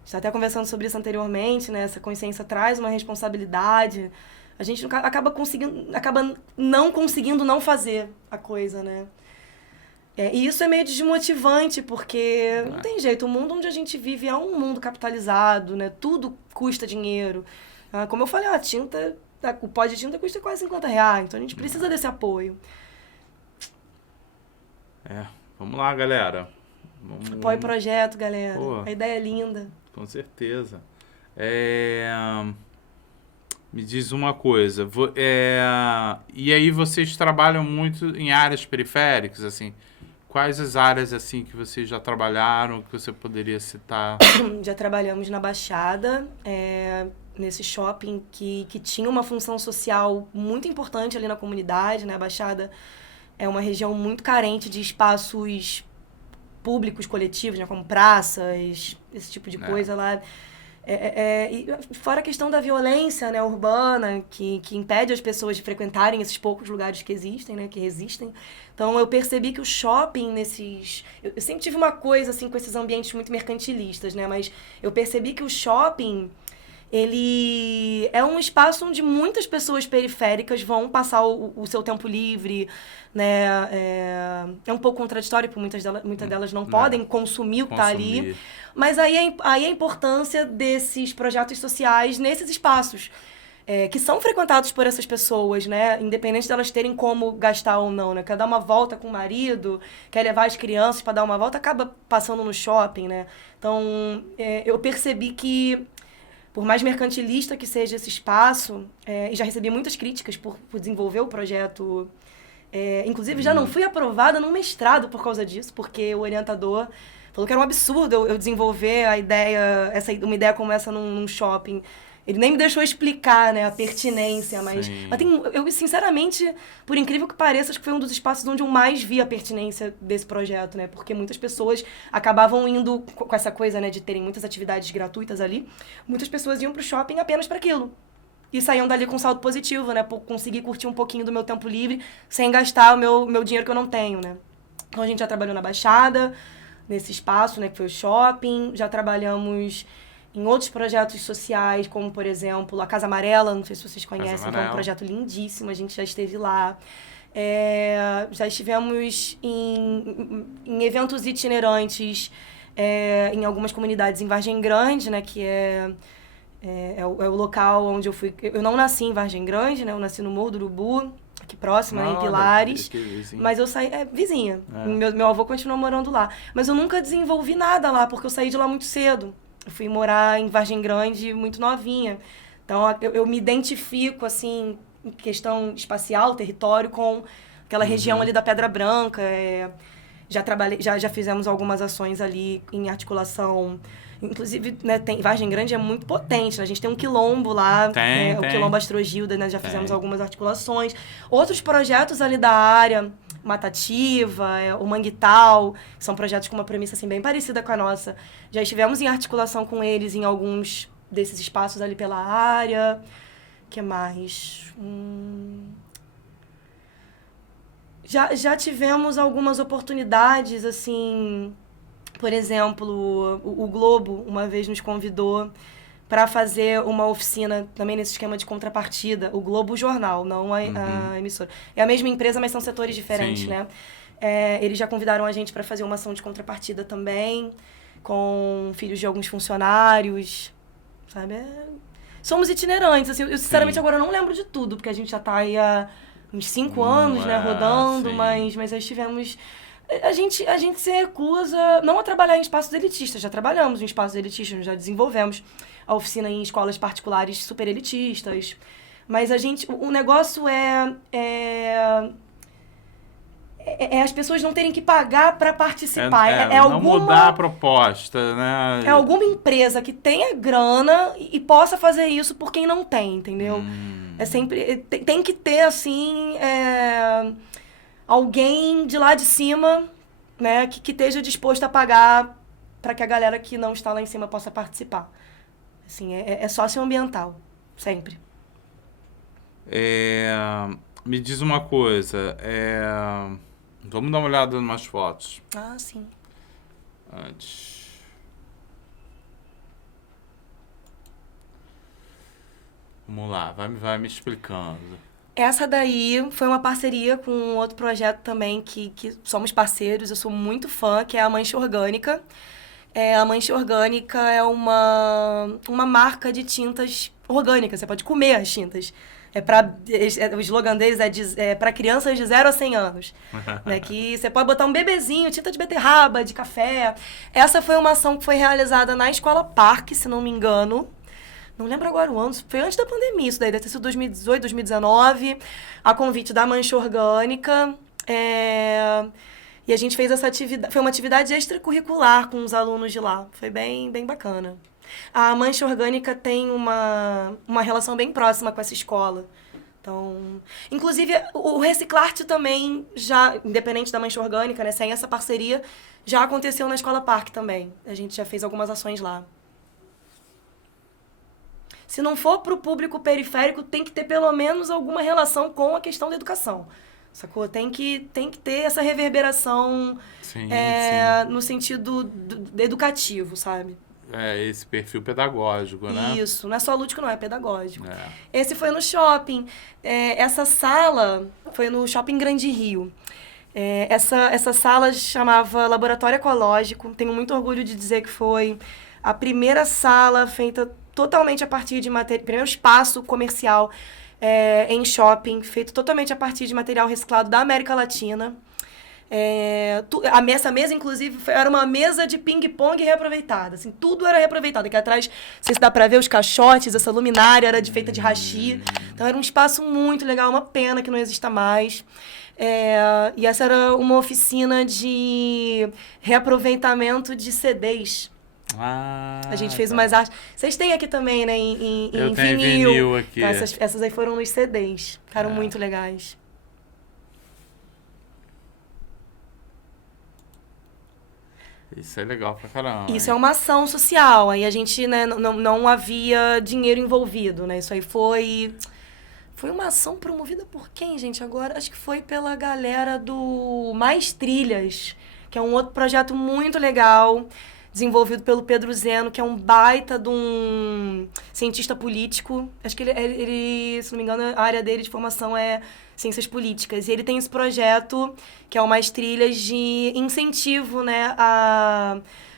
está até conversando sobre isso anteriormente, né? Essa consciência traz uma responsabilidade. A gente acaba não conseguindo não fazer a coisa, né? E isso é meio desmotivante, porque não tem jeito. O mundo onde a gente vive é um mundo capitalizado, né? Tudo custa dinheiro. Como eu falei, o pó de tinta custa quase R$50. Então a gente precisa desse apoio. Vamos lá, galera. Apoie o projeto, galera. Pô, a ideia é linda. Com certeza. Me diz uma coisa. E aí vocês trabalham muito em áreas periféricas, assim? Quais as áreas, assim, que vocês já trabalharam, que você poderia citar? Já trabalhamos na Baixada, nesse shopping que tinha uma função social muito importante ali na comunidade, né? A Baixada é uma região muito carente de espaços públicos, coletivos, né? Como praças, esse tipo de coisa lá. E fora a questão da violência, né, urbana, que impede as pessoas de frequentarem esses poucos lugares que existem, né, que resistem. Então, eu percebi que o shopping eu sempre tive uma coisa, assim, com esses ambientes muito mercantilistas, né, mas eu percebi que o shopping, ele é um espaço onde muitas pessoas periféricas vão passar o seu tempo livre, né, é um pouco contraditório, porque muitas delas não podem consumir o que está ali. Mas aí a importância desses projetos sociais nesses espaços. que são frequentados por essas pessoas, né? Independente delas terem como gastar ou não, né? Quer dar uma volta com o marido, quer levar as crianças para dar uma volta, acaba passando no shopping, né? Então, eu percebi que, por mais mercantilista que seja esse espaço, e já recebi muitas críticas por desenvolver o projeto, inclusive já não fui aprovada no mestrado por causa disso, porque o orientador falou que era um absurdo eu desenvolver uma ideia como essa num shopping. Ele nem me deixou explicar, né, a pertinência, mas eu, sinceramente, por incrível que pareça, acho que foi um dos espaços onde eu mais vi a pertinência desse projeto, né, porque muitas pessoas acabavam indo com essa coisa, né, de terem muitas atividades gratuitas ali, muitas pessoas iam pro shopping apenas para aquilo. E saíam dali com saldo positivo, né, por conseguir curtir um pouquinho do meu tempo livre, sem gastar o meu dinheiro que eu não tenho, né. Então a gente já trabalhou na Baixada, nesse espaço, né, que foi o shopping, já trabalhamos em outros projetos sociais, como, por exemplo, a Casa Amarela, não sei se vocês conhecem, que é um projeto lindíssimo, a gente já esteve lá. Já estivemos em eventos itinerantes em algumas comunidades em Vargem Grande, né, que é o local onde eu fui. Eu não nasci em Vargem Grande, né, eu nasci no Morro do Urubu, aqui próximo, em Pilares. Mas eu saí... vizinha. Meu avô continuou morando lá. Mas eu nunca desenvolvi nada lá, porque eu saí de lá muito cedo. Eu fui morar em Vargem Grande muito novinha. Então, eu me identifico, assim, em questão espacial, território, com aquela região ali da Pedra Branca. Já fizemos algumas ações ali em articulação. Inclusive, né, Vargem Grande é muito potente, né? A gente tem um quilombo lá, o Quilombo Astrogilda, né? Já fizemos algumas articulações. Outros projetos ali da área, Matativa, o Manguital, que são projetos com uma premissa assim, bem parecida com a nossa. Já estivemos em articulação com eles em alguns desses espaços ali pela área. O que mais? Já tivemos algumas oportunidades, assim... Por exemplo, o Globo uma vez nos convidou para fazer uma oficina também nesse esquema de contrapartida. O Globo Jornal, não a emissora. É a mesma empresa, mas são setores diferentes, né? Eles já convidaram a gente para fazer uma ação de contrapartida também, com filhos de alguns funcionários, sabe? Somos itinerantes, assim. Eu sinceramente agora não lembro de tudo, porque a gente já está aí há uns 5 anos, né, rodando, mas já estivemos... A gente se recusa não a trabalhar em espaços elitistas. Já trabalhamos em espaços elitistas, já desenvolvemos a oficina em escolas particulares super elitistas. Mas o negócio as pessoas não terem que pagar para participar. Não mudar a proposta, né? É alguma empresa que tenha grana e possa fazer isso por quem não tem, entendeu? É sempre... Tem que ter, assim... alguém de lá de cima, né, que esteja disposto a pagar para que a galera que não está lá em cima possa participar. Assim, é socioambiental, sempre. Me diz uma coisa, vamos dar uma olhada em umas fotos. Ah, sim. Antes. Vamos lá, vai me explicando. Essa daí foi uma parceria com um outro projeto também que somos parceiros, eu sou muito fã, que é a Mancha Orgânica. A Mancha Orgânica é uma marca de tintas orgânicas, você pode comer as tintas. O slogan deles é para crianças de 0 a 100 anos. Né, que você pode botar um bebezinho, tinta de beterraba, de café. Essa foi uma ação que foi realizada na Escola Parque, se não me engano. Não lembro agora o ano, foi antes da pandemia isso daí, deve ter sido 2018, 2019, a convite da Mancha Orgânica. E a gente fez essa atividade, foi uma atividade extracurricular com os alunos de lá, foi bem, bem bacana. A Mancha Orgânica tem uma relação bem próxima com essa escola. Então, inclusive, o Reciclarte também, já, independente da Mancha Orgânica, né, sem essa parceria, já aconteceu na Escola Parque também. A gente já fez algumas ações lá. Se não for para o público periférico, tem que ter pelo menos alguma relação com a questão da educação. Sacou? Tem que ter essa reverberação sim. No sentido educativo, sabe? Esse perfil pedagógico, né? Isso, não é só lúdico, não, é pedagógico. Esse foi no shopping. Essa sala foi no Shopping Grande Rio. Essa sala chamava Laboratório Ecológico. Tenho muito orgulho de dizer que foi a primeira sala feita totalmente a partir de material... Primeiro espaço comercial em shopping, feito totalmente a partir de material reciclado da América Latina. Essa mesa, inclusive, era uma mesa de ping-pong reaproveitada. Assim, tudo era reaproveitado. Aqui atrás, não sei se dá pra ver, os caixotes, essa luminária era feita de hashi. Então, era um espaço muito legal. Uma pena que não exista mais. E essa era uma oficina de reaproveitamento de CDs. A gente fez umas artes. Vocês têm aqui também, né? Em Eu tenho vinil aqui. Então, essas aí foram nos CDs. Ficaram muito legais. Isso é legal pra caramba. Isso é uma ação social. Aí a gente, né, não havia dinheiro envolvido, né? Isso aí foi uma ação promovida por quem, gente? Agora, acho que foi pela galera do Mais Trilhas, que é um outro projeto muito legal, desenvolvido pelo Pedro Zeno, que é um baita de um cientista político. Acho que ele, se não me engano, a área dele de formação é ciências políticas. E ele tem esse projeto, que é o Mais Trilhas, de incentivo, né,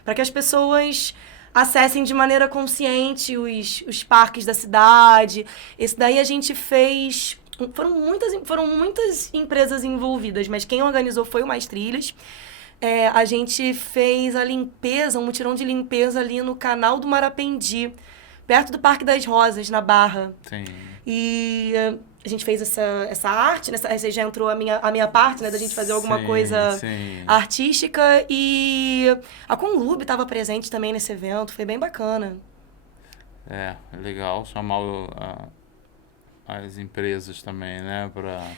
para que as pessoas acessem de maneira consciente os parques da cidade. Esse daí a gente fez... Foram muitas empresas envolvidas, mas quem organizou foi o Mais Trilhas. A gente fez a limpeza, um mutirão de limpeza ali no canal do Marapendi, perto do Parque das Rosas, na Barra. Sim. E a gente fez essa arte, né? Aí já entrou a minha parte, né? Da gente fazer alguma coisa artística. E a Conlube estava presente também nesse evento, foi bem bacana. É legal chamar as empresas também, né?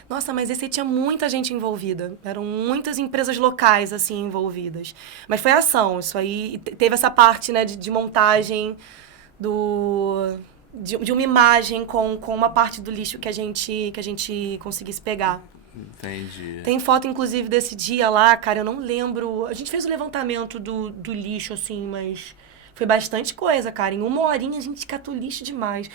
Nossa, mas esse aí tinha muita gente envolvida. Eram muitas empresas locais, assim, envolvidas. Mas foi ação, isso aí. Teve essa parte, né, de montagem de uma imagem com uma parte do lixo que a gente conseguisse pegar. Entendi. Tem foto, inclusive, desse dia lá, cara, eu não lembro. A gente fez o levantamento do lixo, assim, mas foi bastante coisa, cara. Em 1 horinha a gente catou lixo demais.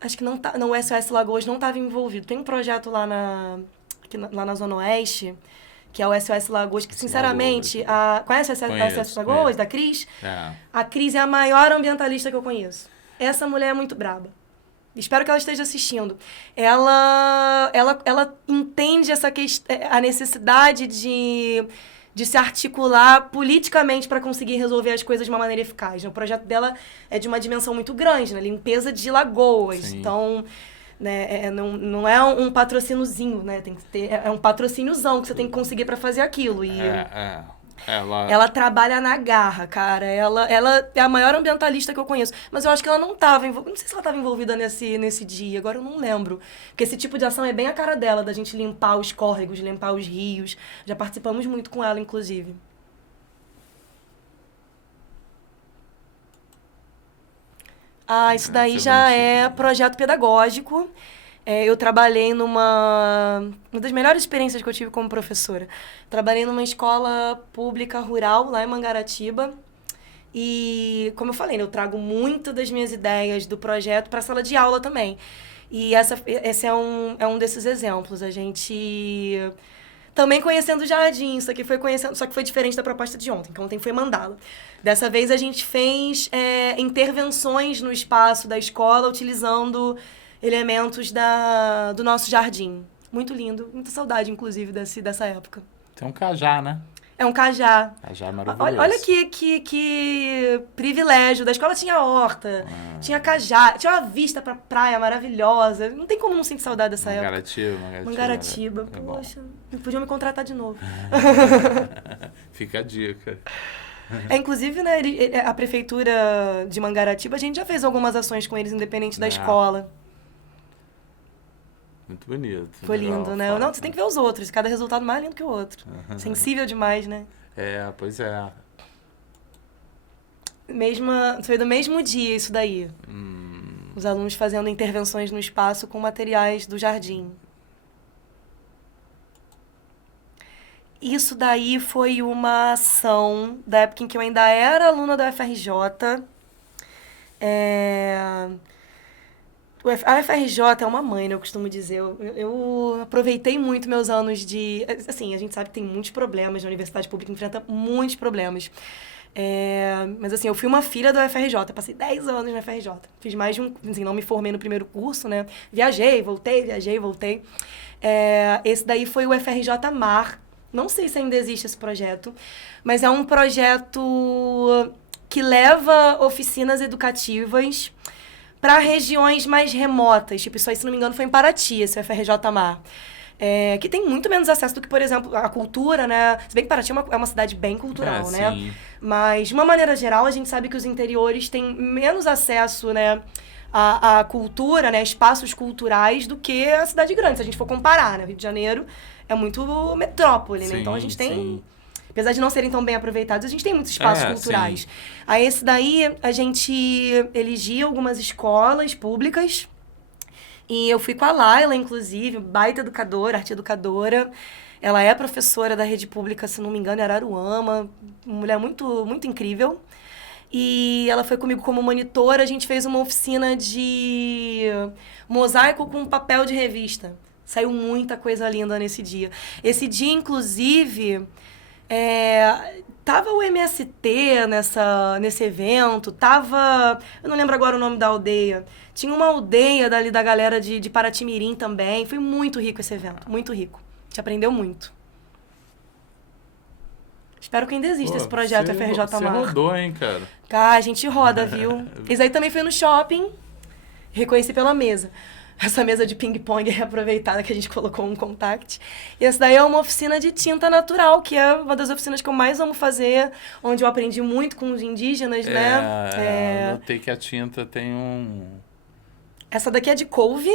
Acho que não o SOS Lagoas não estava envolvido. Tem um projeto lá na Zona Oeste, que é o SOS Lagoas, que, sinceramente... Conhece o SOS Lagoas, da Cris? A Cris é a maior ambientalista que eu conheço. Essa mulher é muito braba. Espero que ela esteja assistindo. Ela entende a necessidade de se articular politicamente para conseguir resolver as coisas de uma maneira eficaz. O projeto dela é de uma dimensão muito grande, né? Limpeza de lagoas. Sim. Então, né, não é um patrocíniozinho, né? Tem que ter, é um patrocíniozão que você tem que conseguir para fazer aquilo. E ela trabalha na garra, cara. Ela é a maior ambientalista que eu conheço. Mas eu acho que ela não estava envolvida. Não sei se ela estava envolvida nesse dia. Agora eu não lembro. Porque esse tipo de ação é bem a cara dela, da gente limpar os córregos, limpar os rios. Já participamos muito com ela, inclusive. Isso daí já é projeto pedagógico. Eu trabalhei uma das melhores experiências que eu tive como professora. Trabalhei numa escola pública rural, lá em Mangaratiba. E, como eu falei, eu trago muito das minhas ideias do projeto para a sala de aula também. E esse é um desses exemplos. A gente... Também conhecendo o jardim, só que foi diferente da proposta de ontem, que ontem foi mandala. Dessa vez a gente fez intervenções no espaço da escola, utilizando elementos do nosso jardim. Muito lindo, muita saudade, inclusive, dessa época. Tem um cajá, né? É um cajá. Cajá maravilhoso. Olha que privilégio. Da escola tinha horta, tinha cajá, tinha uma vista pra praia maravilhosa. Não tem como não sentir saudade dessa época. Mangaratiba. Poxa, podiam me contratar de novo. Fica a dica. Inclusive, né, a prefeitura de Mangaratiba, a gente já fez algumas ações com eles, independente da escola. Muito bonito. Foi lindo, né? Não, você tem que ver os outros. Cada resultado mais lindo que o outro. Sensível demais, né? Pois é. Foi do mesmo dia isso daí. Os alunos fazendo intervenções no espaço com materiais do jardim. Isso daí foi uma ação da época em que eu ainda era aluna da UFRJ. A UFRJ é uma mãe, né, eu costumo dizer. Eu aproveitei muito meus anos de... Assim, a gente sabe que tem muitos problemas, a universidade pública enfrenta muitos problemas. Mas assim, eu fui uma filha do UFRJ, passei 10 anos no UFRJ. Fiz mais de assim, não me formei no primeiro curso, né? Viajei, voltei. Esse daí foi o UFRJ Mar. Não sei se ainda existe esse projeto, mas é um projeto que leva oficinas educativas para regiões mais remotas. Tipo, isso aí, se não me engano, foi em Paraty, esse UFRJ Mar. Que tem muito menos acesso do que, por exemplo, a cultura, né? Se bem que Paraty é uma cidade bem cultural, né? Sim. Mas, de uma maneira geral, a gente sabe que os interiores têm menos acesso, né, à cultura, né, espaços culturais do que a cidade grande. Se a gente for comparar, né? O Rio de Janeiro é muito metrópole, né? Então a gente tem... Sim. Apesar de não serem tão bem aproveitados, a gente tem muitos espaços culturais. Sim. Aí esse daí, a gente elegia algumas escolas públicas. E eu fui com a Laila, inclusive, baita educadora, arte educadora. Ela é professora da rede pública, se não me engano, em Araruama. Uma mulher muito, muito incrível. E ela foi comigo como monitora. A gente fez uma oficina de mosaico com papel de revista. Saiu muita coisa linda nesse dia. Esse dia, inclusive, tava o MST nesse evento, tava... Eu não lembro agora o nome da aldeia. Tinha uma aldeia dali da galera de Paraty-Mirim também. Foi muito rico esse evento, muito rico. A gente aprendeu muito. Espero que ainda exista esse projeto FRJ Mar. Você rodou, hein, cara? Cara, a gente roda, viu? Esse aí também foi no shopping. Reconheci pela mesa. Essa mesa de ping-pong reaproveitada que a gente colocou um contact. E essa daí é uma oficina de tinta natural, que é uma das oficinas que eu mais amo fazer, onde eu aprendi muito com os indígenas, né? Notei que a tinta tem um... Essa daqui é de couve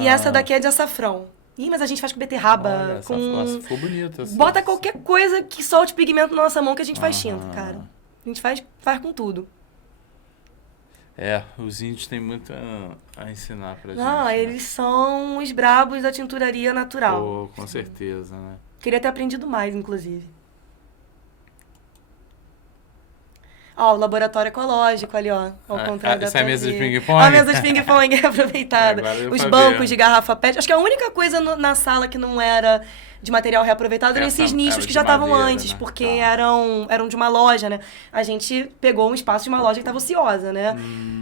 e essa daqui é de açafrão. Ih, mas a gente faz com beterraba. Olha, ficou bonito. Assim. Bota qualquer coisa que solte pigmento na nossa mão que a gente faz tinta, cara. A gente faz com tudo. Os índios têm muito a ensinar pra gente. Não, eles são os brabos da tinturaria natural. Pô, com certeza, né? Queria ter aprendido mais, inclusive. Ó, o laboratório ecológico ali, ó. Ao contrário da essa é a mesa de ping-pong? A mesa de ping-pong é aproveitada. Os bancos de garrafa PET. Acho que a única coisa na sala que não era de material reaproveitado eram esses nichos que já estavam antes, né? Porque eram de uma loja, né? A gente pegou um espaço de uma loja que estava ociosa, né?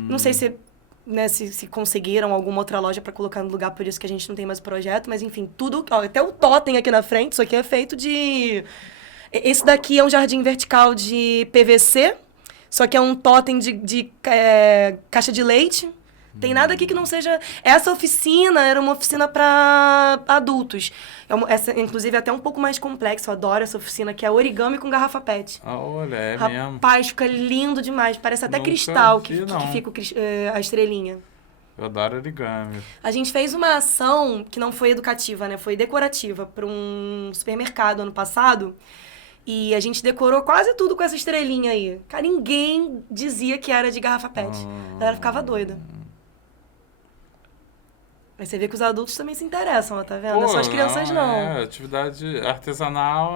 Não sei se conseguiram alguma outra loja para colocar no lugar, por isso que a gente não tem mais projeto, mas enfim, tudo... Ó, até o totem aqui na frente, isso aqui é feito de... Esse daqui é um jardim vertical de PVC, só que é um totem de caixa de leite. Tem nada aqui que não seja... Essa oficina era uma oficina para adultos. Essa, inclusive, é até um pouco mais complexa. Eu adoro essa oficina, que é origami com garrafa PET. Olha, mesmo. Rapaz, fica lindo demais. Parece até cristal que fica a estrelinha. Eu adoro origami. A gente fez uma ação que não foi educativa, né? Foi decorativa para um supermercado ano passado. E a gente decorou quase tudo com essa estrelinha aí. Cara, ninguém dizia que era de garrafa PET. A galera ficava doida. Aí você vê que os adultos também se interessam, ó, tá vendo? Não é só as crianças, não. Atividade artesanal,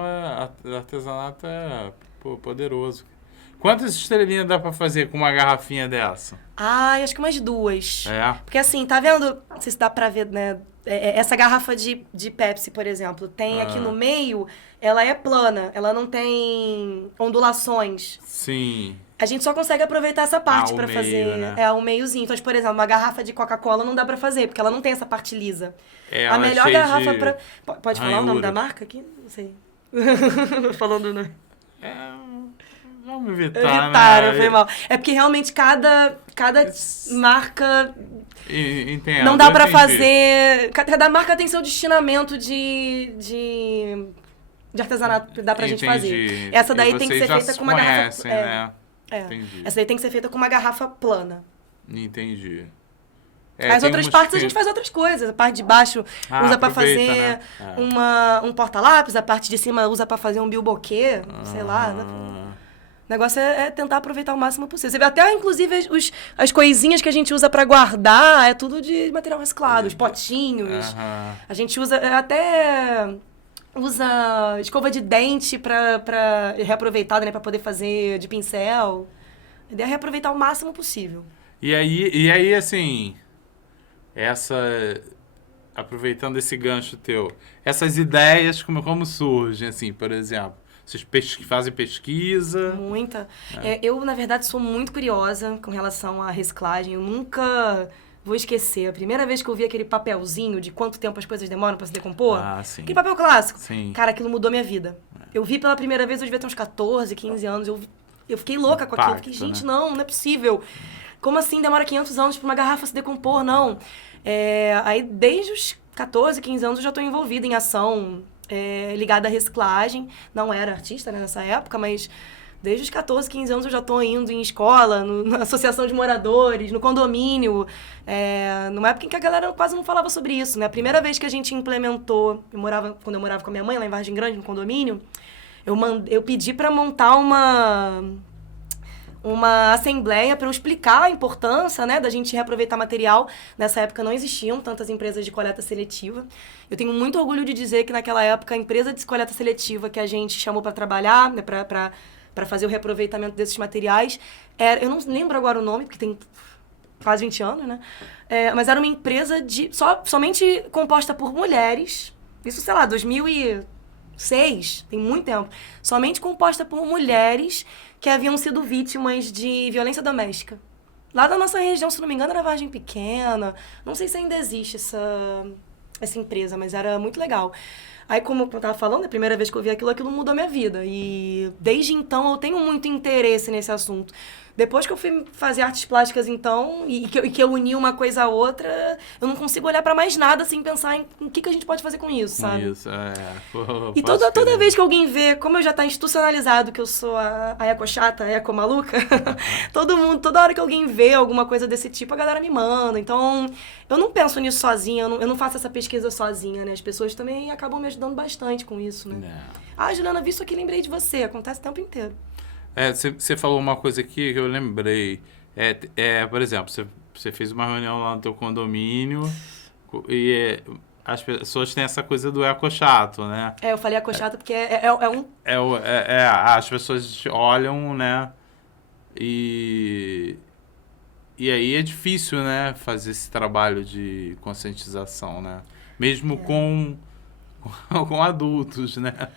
artesanato é poderoso. Quantas estrelinhas dá pra fazer com uma garrafinha dessa? Acho que umas 2. Porque assim, tá vendo? Não sei se dá pra ver, né? Essa garrafa de Pepsi, por exemplo, tem aqui no meio, ela é plana, ela não tem ondulações. Sim. A gente só consegue aproveitar essa parte pra fazer. Né? O meiozinho. Então, por exemplo, uma garrafa de Coca-Cola não dá pra fazer, porque ela não tem essa parte lisa. A melhor garrafa pra... Pode falar o nome da marca aqui? Não sei. Falando, né? Vamos evitar, Evitaram, foi mal. É porque realmente cada marca... Entendo, não dá pra fazer... Cada marca tem seu destinamento de artesanato, dá pra gente fazer. Essa daí tem que ser feita com uma garrafa... né? Entendi. Essa daí tem que ser feita com uma garrafa plana. Entendi. As outras partes a gente faz outras coisas. A parte de baixo usa pra fazer um porta-lápis, a parte de cima usa pra fazer um bilboquê, sei lá. O negócio é tentar aproveitar o máximo possível. Você vê até, inclusive, as coisinhas que a gente usa pra guardar, é tudo de material reciclado. Os potinhos. A gente usa escova de dente pra reaproveitar, né? Pra poder fazer de pincel. A ideia é reaproveitar o máximo possível. E aí assim... aproveitando esse gancho teu, essas ideias como surgem, assim, por exemplo? Vocês fazem pesquisa? Muita. Eu, na verdade, sou muito curiosa com relação à reciclagem. Eu nunca vou esquecer. A primeira vez que eu vi aquele papelzinho de quanto tempo as coisas demoram para se decompor. Ah, sim. Aquele papel clássico. Sim. Cara, aquilo mudou minha vida. Eu vi pela primeira vez, eu devia ter uns 14, 15 anos. Eu fiquei louca com aquilo. Eu fiquei, gente, né? não é possível. Como assim demora 500 anos para uma garrafa se decompor? Não. Aí, desde os 14, 15 anos, eu já estou envolvida em ação ligada à reciclagem. Não era artista, né, nessa época, mas desde os 14, 15 anos eu já estou indo em escola, na associação de moradores, no condomínio. Numa época em que a galera quase não falava sobre isso, né? A primeira vez que a gente implementou, quando eu morava com a minha mãe, lá em Vargem Grande, no condomínio, eu pedi para montar uma assembleia para eu explicar a importância, né, da gente reaproveitar material. Nessa época não existiam tantas empresas de coleta seletiva. Eu tenho muito orgulho de dizer que naquela época a empresa de coleta seletiva que a gente chamou para trabalhar, né, para fazer o reaproveitamento desses materiais, eu não lembro agora o nome, porque tem quase 20 anos, né? Mas era uma empresa somente composta por mulheres. Isso, sei lá, 2006, tem muito tempo. Somente composta por mulheres que haviam sido vítimas de violência doméstica. Lá da nossa região, se não me engano, era Vargem Pequena. Não sei se ainda existe essa empresa, mas era muito legal. Aí, como eu estava falando, a primeira vez que eu vi aquilo mudou minha vida. E desde então eu tenho muito interesse nesse assunto. Depois que eu fui fazer artes plásticas, então, e que eu uni uma coisa a outra, eu não consigo olhar pra mais nada sem pensar em o que a gente pode fazer com isso, sabe? Isso, E toda vez que alguém vê, como eu já tá institucionalizado que eu sou a eco-chata, a eco-maluca, toda hora que alguém vê alguma coisa desse tipo, a galera me manda. Então, eu não penso nisso sozinha, eu não faço essa pesquisa sozinha, né? As pessoas também acabam me ajudando bastante com isso, né? Juliana, vi isso aqui, lembrei de você. Acontece o tempo inteiro. Você falou uma coisa aqui que eu lembrei. Por exemplo, você fez uma reunião lá no teu condomínio e as pessoas têm essa coisa do eco-chato, né? Eu falei eco-chato porque as pessoas olham, né? E aí é difícil, né? Fazer esse trabalho de conscientização, né? Mesmo com adultos, né?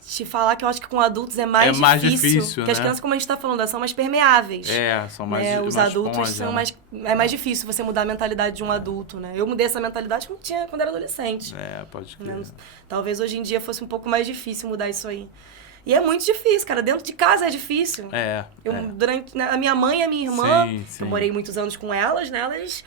Te falar que eu acho que com adultos é mais difícil. Porque as né? crianças, como a gente está falando, elas são mais permeáveis. São mais os mais adultos esponja, são mais... É mais difícil você mudar a mentalidade de um adulto, né? Eu mudei essa mentalidade quando era adolescente. Pode crer. Né? Talvez hoje em dia fosse um pouco mais difícil mudar isso aí. E é muito difícil, cara. Dentro de casa é difícil. Durante a minha mãe e a minha irmã, sim. eu morei muitos anos com elas, né? Elas...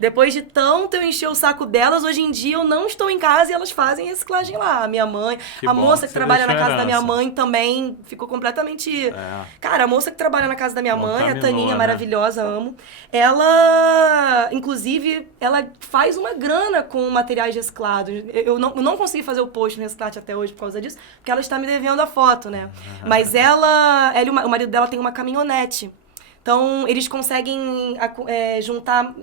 Depois de tanto eu encher o saco delas, hoje em dia eu não estou em casa e elas fazem reciclagem lá. A minha mãe, moça que trabalha na casa da minha mãe também ficou completamente... Cara, a moça que trabalha na casa da minha mãe, a Taninha, maravilhosa, amo. Ela, inclusive, ela faz uma grana com materiais reciclados. Eu não consegui fazer o post no Reciclate até hoje por causa disso, porque ela está me devendo a foto, né? Mas ela e o marido dela tem uma caminhonete. Então, eles conseguem juntar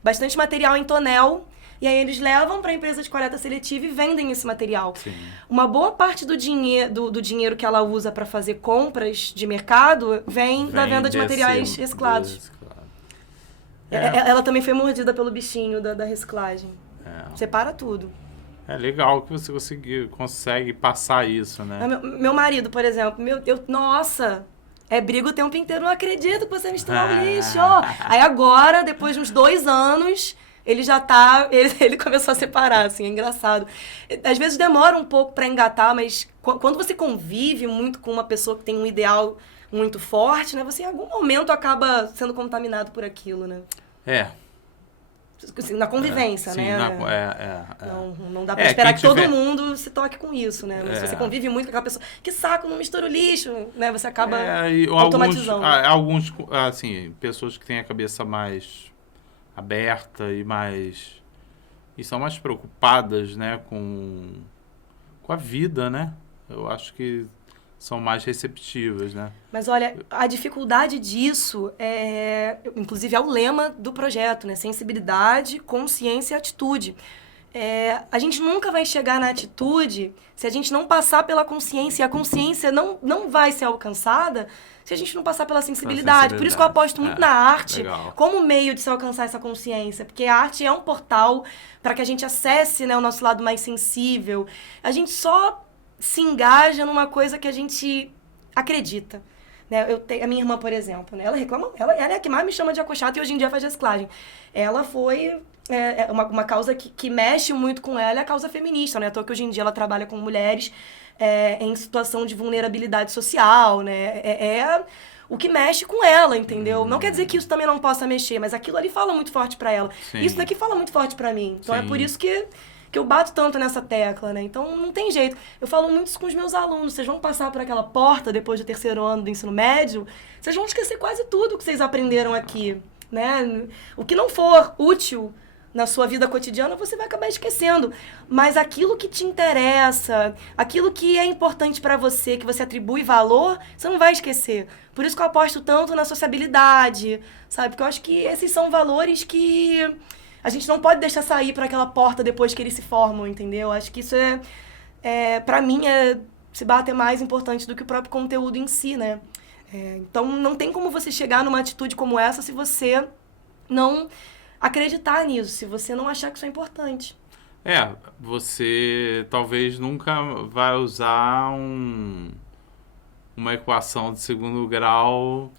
bastante material em tonel e aí eles levam para a empresa de coleta seletiva e vendem esse material. Sim. Uma boa parte do dinheiro que ela usa para fazer compras de mercado vem da venda de materiais reciclados. Ela também foi mordida pelo bichinho da reciclagem. Separa tudo. É legal que você consegue passar isso, né? Meu marido, por exemplo, nossa... briga o tempo inteiro, não acredito que você misturou o lixo. Aí agora, depois de uns 2 anos, ele já tá... Ele começou a separar, assim, é engraçado. Às vezes demora um pouco pra engatar, mas quando você convive muito com uma pessoa que tem um ideal muito forte, né? Você em algum momento acaba sendo contaminado por aquilo, né? Na convivência, né? Não dá pra esperar que todo mundo se toque com isso, né? Mas se você convive muito com aquela pessoa, que saco, não mistura o lixo, né? Você acaba automatizando. Alguns, assim, pessoas que têm a cabeça mais aberta e são mais preocupadas, né, com a vida, né? Eu acho que são mais receptivas, né? Mas olha, a dificuldade disso inclusive é o lema do projeto, né? Sensibilidade, consciência e atitude. A gente nunca vai chegar na atitude se a gente não passar pela consciência. E a consciência não vai ser alcançada se a gente não passar pela sensibilidade. Por isso que eu aposto muito na arte como meio de se alcançar essa consciência. Porque a arte é um portal para que a gente acesse, né, o nosso lado mais sensível. A gente só se engaja numa coisa que a gente acredita. Né? A minha irmã, por exemplo, né? Ela reclama, ela é a que mais me chama de acochata e hoje em dia faz reciclagem. Ela foi uma causa que mexe muito com ela, é a causa feminista, né? À toa que hoje em dia ela trabalha com mulheres em situação de vulnerabilidade social, né? O que mexe com ela, entendeu? Não quer dizer que isso também não possa mexer, mas aquilo ali fala muito forte pra ela. Sim. Isso daqui fala muito forte pra mim. Então Sim. é por isso que eu bato tanto nessa tecla, né? Então não tem jeito. Eu falo muito isso com os meus alunos. Vocês vão passar por aquela porta depois do 3º ano do ensino médio, vocês vão esquecer quase tudo que vocês aprenderam aqui, né? O que não for útil na sua vida cotidiana, você vai acabar esquecendo. Mas aquilo que te interessa, aquilo que é importante pra você, que você atribui valor, você não vai esquecer. Por isso que eu aposto tanto na sociabilidade, sabe? Porque eu acho que esses são valores que a gente não pode deixar sair por aquela porta depois que eles se formam, entendeu? Acho que isso pra mim, se bater mais importante do que o próprio conteúdo em si, né? Então, não tem como você chegar numa atitude como essa se você não acreditar nisso, se você não achar que isso é importante. Você talvez nunca vai usar uma equação de 2º grau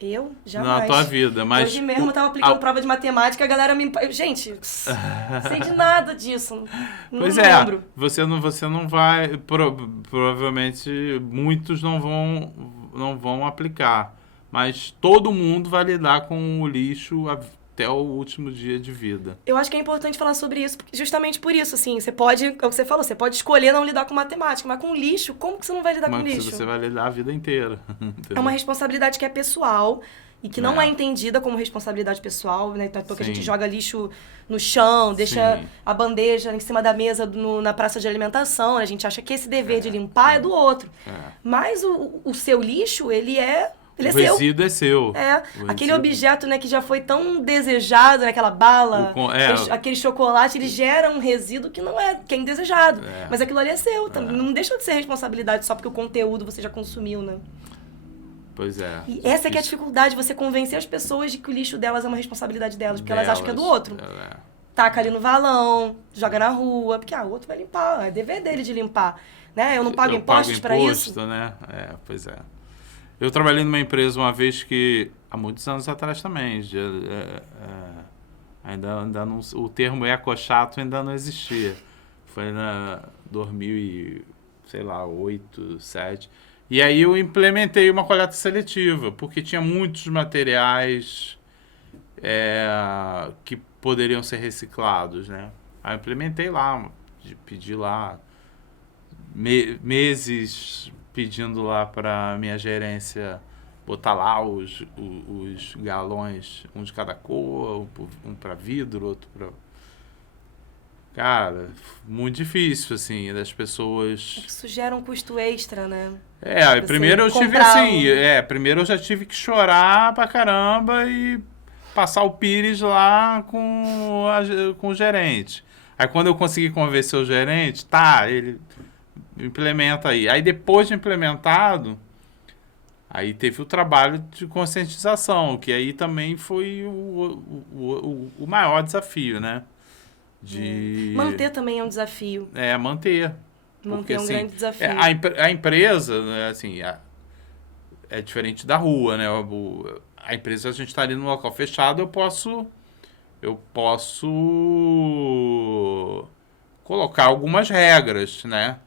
Jamais. na tua vida. Mas hoje mesmo eu tava aplicando prova de matemática, a galera me... Gente, sei de nada disso. Não lembro. Você não vai... Provavelmente muitos não vão aplicar. Mas todo mundo vai lidar com o lixo até o último dia de vida. Eu acho que é importante falar sobre isso, justamente por isso, assim, você pode, é o que você falou, você pode escolher não lidar com matemática, mas com lixo, como que você não vai lidar com lixo? Você vai lidar a vida inteira. É uma responsabilidade que é pessoal e que não é entendida como responsabilidade pessoal, né? Então, que a gente joga lixo no chão, deixa a bandeja em cima da mesa na praça de alimentação, né? A gente acha que esse dever de limpar é do outro. Mas o seu lixo, ele é o resíduo é seu. Aquele objeto, né, que já foi tão desejado, né, aquela bala, aquele chocolate, ele gera um resíduo que não é, que é indesejado. Mas aquilo ali é seu, não deixa de ser responsabilidade só porque o conteúdo você já consumiu, né? Pois é. E essa que é a dificuldade, você convencer as pessoas de que o lixo delas é uma responsabilidade delas, porque elas acham que é do outro. Taca ali no valão, joga na rua, porque o outro vai limpar, é dever dele de limpar. Né? Eu não pago impostos pra isso. Né? Pois é. Eu trabalhei numa empresa uma vez que, há muitos anos atrás também, ainda não, o termo ecochato ainda não existia. Foi na 2008, 2007. E aí eu implementei uma coleta seletiva, porque tinha muitos materiais que poderiam ser reciclados, né? Aí eu implementei lá, pedi lá meses pedindo lá para minha gerência botar lá os galões, um de cada cor, um para vidro, outro para... Cara, muito difícil, assim, das pessoas... Isso gera um custo extra, né? Primeiro eu tive assim, primeiro eu já tive que chorar pra caramba e passar o pires lá com o gerente. Aí quando eu consegui convencer o gerente, ele implementa aí. Aí depois de implementado, aí teve o trabalho de conscientização, que aí também foi o maior desafio, né? Manter também é um desafio. Manter. Manter é um grande desafio. A empresa, né, assim, é diferente da rua, né? A empresa, a gente está ali no local fechado, eu posso colocar algumas regras, né?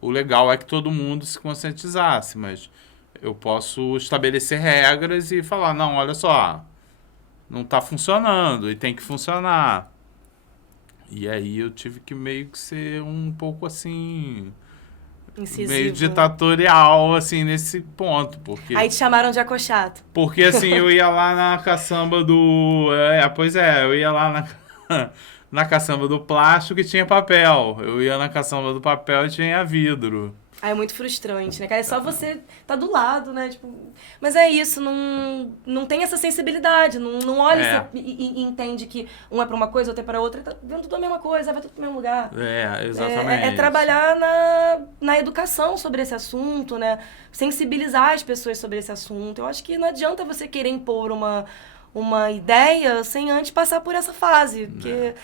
O legal é que todo mundo se conscientizasse, mas eu posso estabelecer regras e falar, não, olha só, não está funcionando e tem que funcionar. E aí eu tive que meio que ser um pouco assim... incisivo, meio ditatorial, assim, nesse ponto. Porque, aí te chamaram de acochato. Porque, assim, eu ia lá na caçamba do... eu ia lá na caçamba do plástico e tinha papel. Eu ia na caçamba do papel e tinha vidro. É muito frustrante, né, cara? É só você tá do lado, né? Tipo, mas é isso, não tem essa sensibilidade, não olha e entende que um é pra uma coisa, outro é pra outra, tá vendo tudo a mesma coisa, vai tudo pro mesmo lugar. Exatamente. É trabalhar na educação sobre esse assunto, né? Sensibilizar as pessoas sobre esse assunto. Eu acho que não adianta você querer impor uma ideia sem antes passar por essa fase. Porque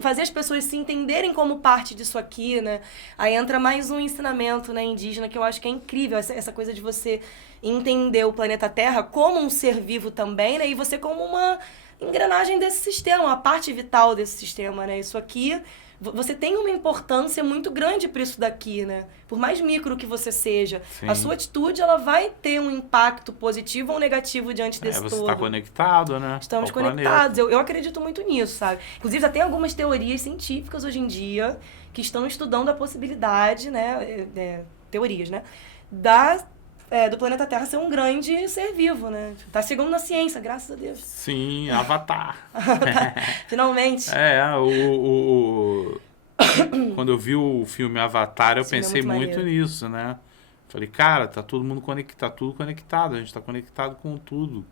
fazer as pessoas se entenderem como parte disso aqui, né? Aí entra mais um ensinamento, né, indígena, que eu acho que é incrível. Essa coisa de você entender o planeta Terra como um ser vivo também, né? E você como uma engrenagem desse sistema, uma parte vital desse sistema, né? Isso aqui... Você tem uma importância muito grande para isso daqui, né? Por mais micro que você seja, a sua atitude ela vai ter um impacto positivo ou negativo diante desse todo. Você está conectado, né? Estamos conectados. Eu acredito muito nisso, sabe? Inclusive, já tem algumas teorias científicas hoje em dia que estão estudando a possibilidade, né? Teorias, né? Do planeta Terra ser um grande ser vivo, né? Tá chegando na ciência, graças a Deus. Sim, Avatar. Finalmente. Quando eu vi o filme Avatar, eu pensei muito nisso, né? Falei, cara, tá todo mundo conectado, tudo conectado, a gente tá conectado com tudo.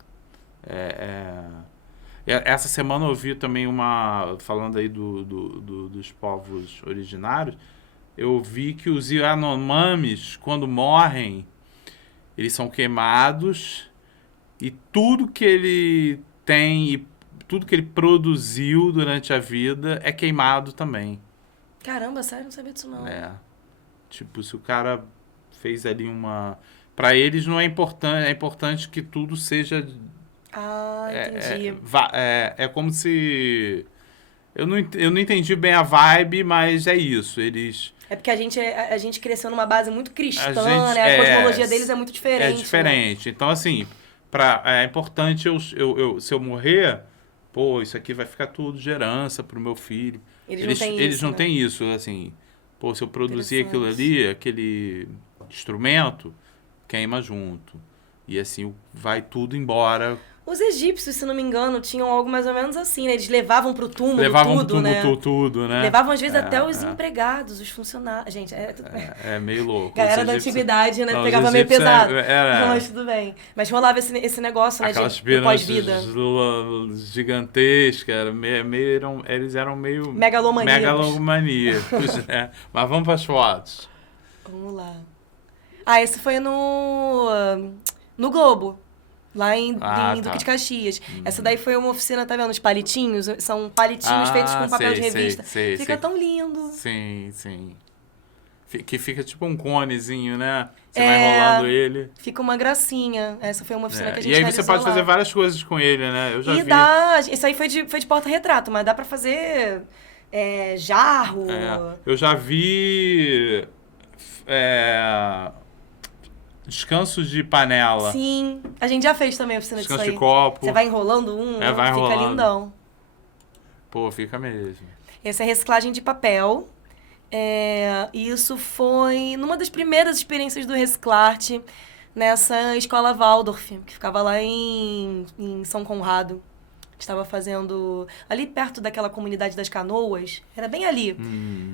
Essa semana eu vi também falando aí dos povos originários, eu vi que os Yanomamis, quando morrem, eles são queimados e tudo que ele tem e tudo que ele produziu durante a vida é queimado também. Caramba, sério? Não sabia disso não. Tipo, se o cara fez ali pra eles não é importante, é importante que tudo seja... Entendi. É como se... Eu não entendi bem a vibe, mas é isso. Eles... É porque a gente cresceu numa base muito cristã, né? A cosmologia deles é muito diferente. É diferente. Né? Então, assim, é importante se eu morrer, pô, isso aqui vai ficar tudo de herança pro meu filho. Eles não têm isso, assim. Pô, se eu produzir aquilo ali, aquele instrumento, queima junto. E assim, vai tudo embora. Os egípcios, se não me engano, tinham algo mais ou menos assim, né? Eles levavam pro túmulo tudo, né? Levavam, às vezes, até os empregados, os funcionários. Gente, é meio louco. Galera da antiguidade, né? Pegava meio pesado. Mas tudo bem. Mas rolava esse negócio, né? Aquelas de pós-vida. Gigantescas. Eles eram meio... megalomaníacos, né? Mas vamos para as fotos. Vamos lá. Esse foi no Globo. Lá em Duque de Caxias. Essa daí foi uma oficina, tá vendo? Os palitinhos. São palitinhos feitos com papel de revista. Fica tão lindo. Sim. Que fica tipo um conezinho, né? Você vai enrolando ele. Fica uma gracinha. Essa foi uma oficina que a gente realizou. E aí você pode fazer várias coisas com ele, né? Eu já vi. Isso aí foi de porta-retrato, mas dá pra fazer jarro. Eu já vi... descansos de panela. Sim. A gente já fez também a oficina disso aí. Descanso de copo. Você vai enrolando fica lindão. Pô, fica mesmo. Essa é reciclagem de papel. Isso foi numa das primeiras experiências do Reciclarte, nessa escola Waldorf, que ficava lá em São Conrado. Estava fazendo ali perto daquela comunidade das Canoas. Era bem ali.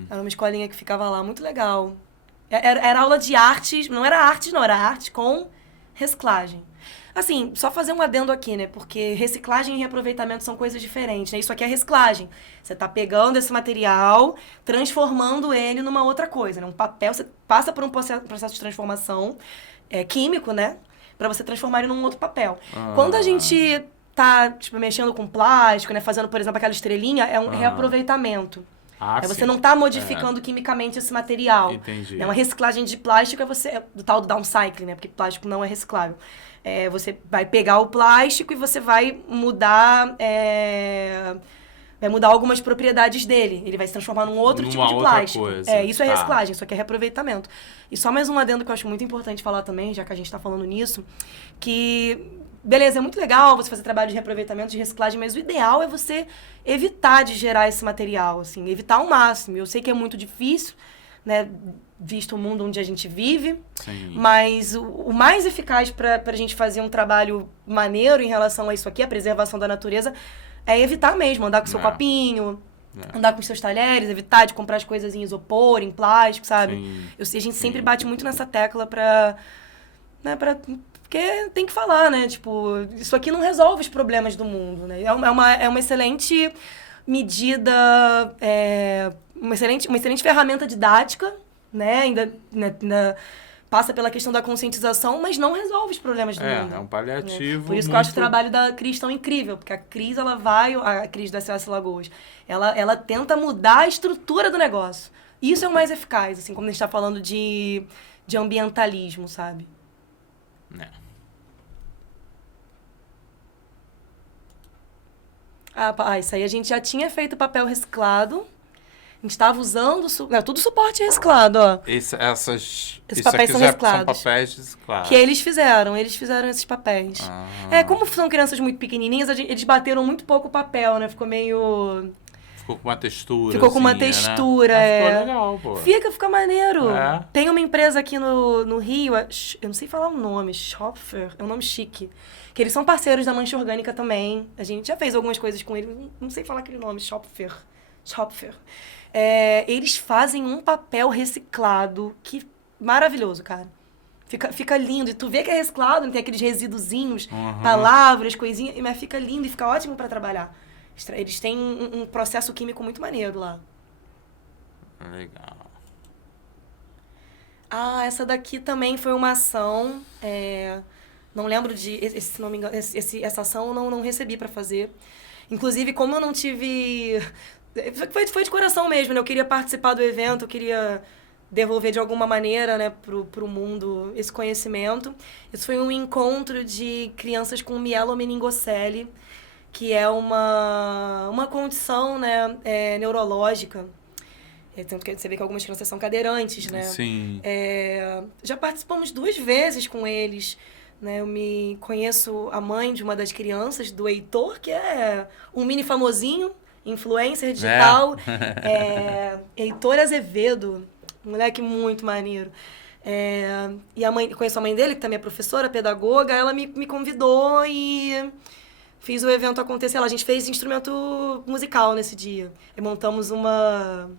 Era uma escolinha que ficava lá, muito legal. Era aula de artes, não era artes, não, era arte com reciclagem. Assim, só fazer um adendo aqui, né? Porque reciclagem e reaproveitamento são coisas diferentes, né? Isso aqui é reciclagem. Você tá pegando esse material, transformando ele numa outra coisa, né? Um papel, você passa por um processo de transformação químico, né? Pra você transformar ele num outro papel. Quando a gente tá, tipo, mexendo com plástico, né? Fazendo, por exemplo, aquela estrelinha, é um reaproveitamento. Você não está modificando quimicamente esse material. Entendi. Uma reciclagem de plástico do tal do downcycling, né? Porque plástico não é reciclável. Você vai pegar o plástico e você vai mudar... vai mudar algumas propriedades dele. Ele vai se transformar num outro tipo de plástico. Coisa. Isso é reciclagem, isso aqui é reaproveitamento. E só mais um adendo que eu acho muito importante falar também, já que a gente está falando nisso, que... Beleza, é muito legal você fazer trabalho de reaproveitamento, de reciclagem, mas o ideal é você evitar de gerar esse material, assim, evitar ao máximo. Eu sei que é muito difícil, né, visto o mundo onde a gente vive, mas o mais eficaz para a gente fazer um trabalho maneiro em relação a isso aqui, a preservação da natureza, é evitar mesmo, andar com seu copinho, andar com seus talheres, evitar de comprar as coisas em isopor, em plástico, sabe? A gente sempre bate muito nessa tecla porque tem que falar, né? Tipo, isso aqui não resolve os problemas do mundo, né? É uma excelente medida, uma excelente ferramenta didática, né? Ainda passa pela questão da conscientização, mas não resolve os problemas do mundo. É um paliativo. Por isso que eu acho o trabalho da Cris tão incrível, porque a Cris, a Cris do SOS Lagoas, ela tenta mudar a estrutura do negócio. Isso é o mais eficaz, assim, quando a gente tá falando de ambientalismo, sabe? Isso aí a gente já tinha feito papel reciclado. A gente estava usando... tudo suporte reciclado, ó. Esses papéis são reciclados. São papéis reciclados. Que eles fizeram esses papéis. Como são crianças muito pequenininhas, eles bateram muito pouco o papel, né? Ficou meio... Ficou com uma textura. Ficou com uma textura, né? Ficou legal, pô. Fica maneiro. Tem uma empresa aqui no Rio, eu não sei falar o nome, Schopfer, é um nome chique. Que eles são parceiros da Mancha Orgânica também. A gente já fez algumas coisas com eles, não sei falar aquele nome, Schopfer. Eles fazem um papel reciclado que maravilhoso, cara. Fica lindo. E tu vê que é reciclado, não tem aqueles resíduozinhos, palavras, coisinhas, mas fica lindo e fica ótimo pra trabalhar. Eles têm um processo químico muito maneiro lá. Legal. Essa daqui também foi uma ação. Não lembro se não me engano, essa ação eu não recebi pra fazer. Inclusive, como eu não tive... Foi de coração mesmo, né? Eu queria participar do evento, eu queria devolver de alguma maneira, né, pro mundo esse conhecimento. Isso foi um encontro de crianças com mielomeningocele, que é uma condição, né, neurológica. Tanto que você vê que algumas crianças são cadeirantes, né? Sim. Já participamos 2 vezes com eles, né? Eu conheço a mãe de uma das crianças, do Heitor, que é um mini famosinho, influencer digital. Heitor Azevedo, um moleque muito maneiro. E conheço a mãe dele, que também é professora, pedagoga. Ela me convidou e fiz o evento acontecer lá. A gente fez instrumento musical nesse dia. E montamos uma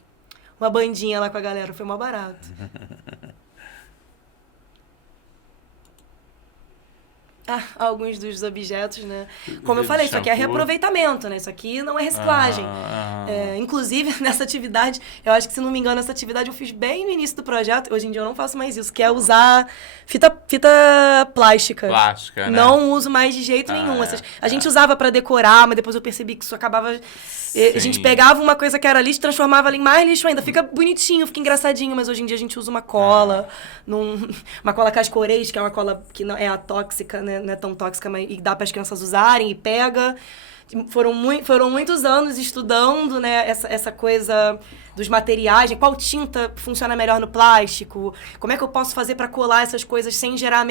bandinha lá com a galera. Foi mó barato. Alguns dos objetos, né? Como eu falei, isso aqui é reaproveitamento, né? Isso aqui não é reciclagem. Inclusive, nessa atividade, eu acho que, se não me engano, essa atividade eu fiz bem no início do projeto. Hoje em dia eu não faço mais isso, que é usar fita plástica. Plástica, né? Não uso mais de jeito nenhum. A gente usava pra decorar, mas depois eu percebi que isso acabava... A gente pegava uma coisa que era lixo, transformava ela em mais lixo ainda. Fica bonitinho, fica engraçadinho, mas hoje em dia a gente usa uma cola. Uma cola cascorês, que é uma cola que não é atóxica, né? Não é tão tóxica, mas e dá para as crianças usarem e pega. Foram muitos anos estudando, né, essa coisa dos materiais, qual tinta funciona melhor no plástico, como é que eu posso fazer para colar essas coisas sem gerar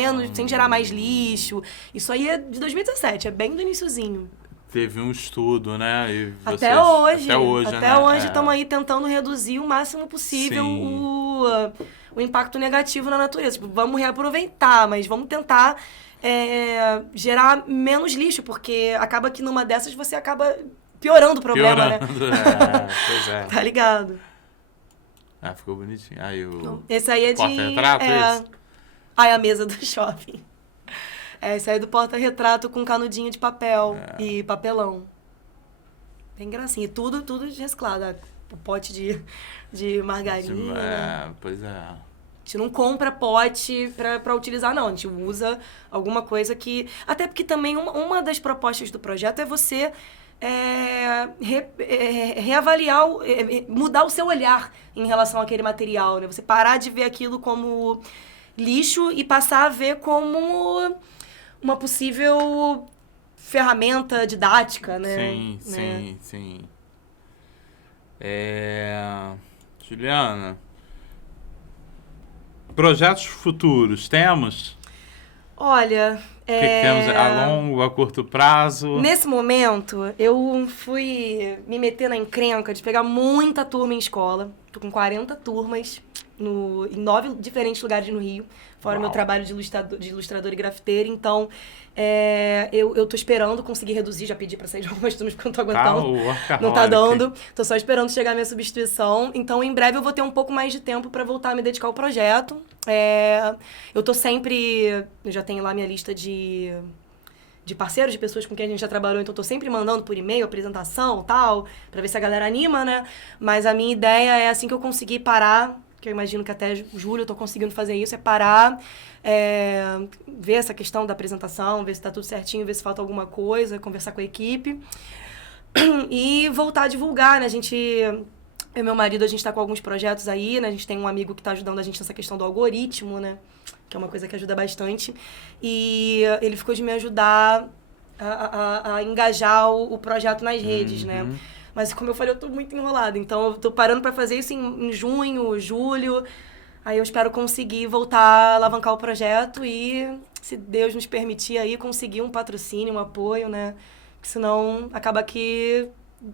mais lixo. Isso aí é de 2017, é bem do iniciozinho. Teve um estudo, né? E até hoje né? estamos aí tentando reduzir o máximo possível o impacto negativo na natureza. Tipo, vamos reaproveitar, mas vamos tentar gerar menos lixo, porque acaba que numa dessas você acaba piorando o problema, né? Pois é. Tá ligado? Ficou bonitinho. Esse aí é de... Porta-retrato, isso? É a mesa do shopping. Esse aí é do porta-retrato com canudinho de papel e papelão. Bem gracinha. E tudo de reciclado. O pote de margarina. Pois é. A gente não compra pote pra utilizar, não. A gente usa alguma coisa que... Até porque também uma das propostas do projeto é você reavaliar, mudar o seu olhar em relação àquele material, né? Você parar de ver aquilo como lixo e passar a ver como uma possível ferramenta didática, né? Sim. Juliana, projetos futuros temos? Olha... O que temos a longo, a curto prazo? Nesse momento, eu fui me meter na encrenca de pegar muita turma em escola. Tô com 40 turmas em 9 diferentes lugares no Rio, fora meu trabalho de ilustrador e grafiteira. Então, eu tô esperando conseguir reduzir, já pedi pra sair de algumas turmas porque eu não tô aguentando. Não tá dando. Tô só esperando chegar a minha substituição. Então, em breve eu vou ter um pouco mais de tempo pra voltar a me dedicar ao projeto. Eu tô sempre... Eu já tenho lá minha lista de parceiros, de pessoas com quem a gente já trabalhou, então eu tô sempre mandando por e-mail, apresentação, tal, pra ver se a galera anima, né? Mas a minha ideia é, assim que eu conseguir parar, que eu imagino que até julho eu tô conseguindo fazer isso, é parar, ver essa questão da apresentação, ver se tá tudo certinho, ver se falta alguma coisa, conversar com a equipe e voltar a divulgar, né? Eu e meu marido, a gente tá com alguns projetos aí, né? A gente tem um amigo que tá ajudando a gente nessa questão do algoritmo, né? Que é uma coisa que ajuda bastante. E ele ficou de me ajudar a engajar o projeto nas redes, né? Mas, como eu falei, eu tô muito enrolada. Então, eu tô parando pra fazer isso em junho, julho. Aí eu espero conseguir voltar a alavancar o projeto e, se Deus nos permitir aí, conseguir um patrocínio, um apoio, né? Porque senão acaba que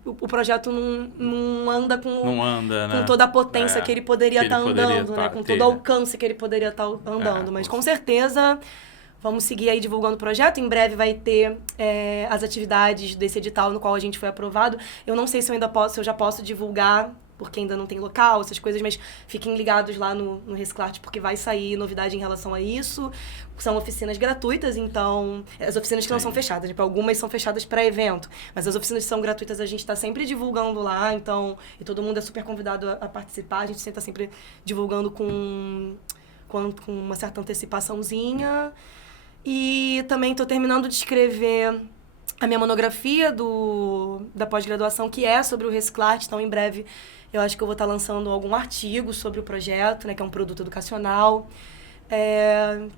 o projeto não anda Não anda, né? com toda a potência que ele poderia estar andando, né? Com todo o alcance que ele poderia estar andando. Mas com certeza vamos seguir aí divulgando o projeto. Em breve vai ter as atividades desse edital no qual a gente foi aprovado. Eu não sei se eu já posso divulgar, porque ainda não tem local, essas coisas, mas fiquem ligados lá no Resclart, porque vai sair novidade em relação a isso. São oficinas gratuitas, então... As oficinas que não são fechadas, tipo, algumas são fechadas para evento, mas as oficinas que são gratuitas a gente está sempre divulgando lá, então... E todo mundo é super convidado a participar, a gente sempre está sempre divulgando com uma certa antecipaçãozinha. E também estou terminando de escrever a minha monografia da pós-graduação, que é sobre o Resclart, então em breve eu acho que eu vou estar lançando algum artigo sobre o projeto, né, que é um produto educacional.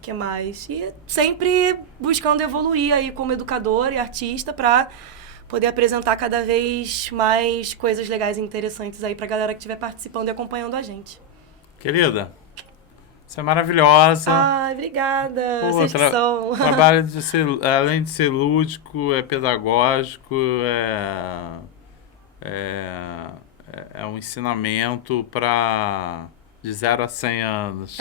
Que mais? E sempre buscando evoluir aí como educadora e artista para poder apresentar cada vez mais coisas legais e interessantes aí para a galera que estiver participando e acompanhando a gente. Querida, você é maravilhosa. Ai, obrigada. Vocês são. Trabalho além de ser lúdico, é pedagógico, é um ensinamento para de 0 a 100 anos.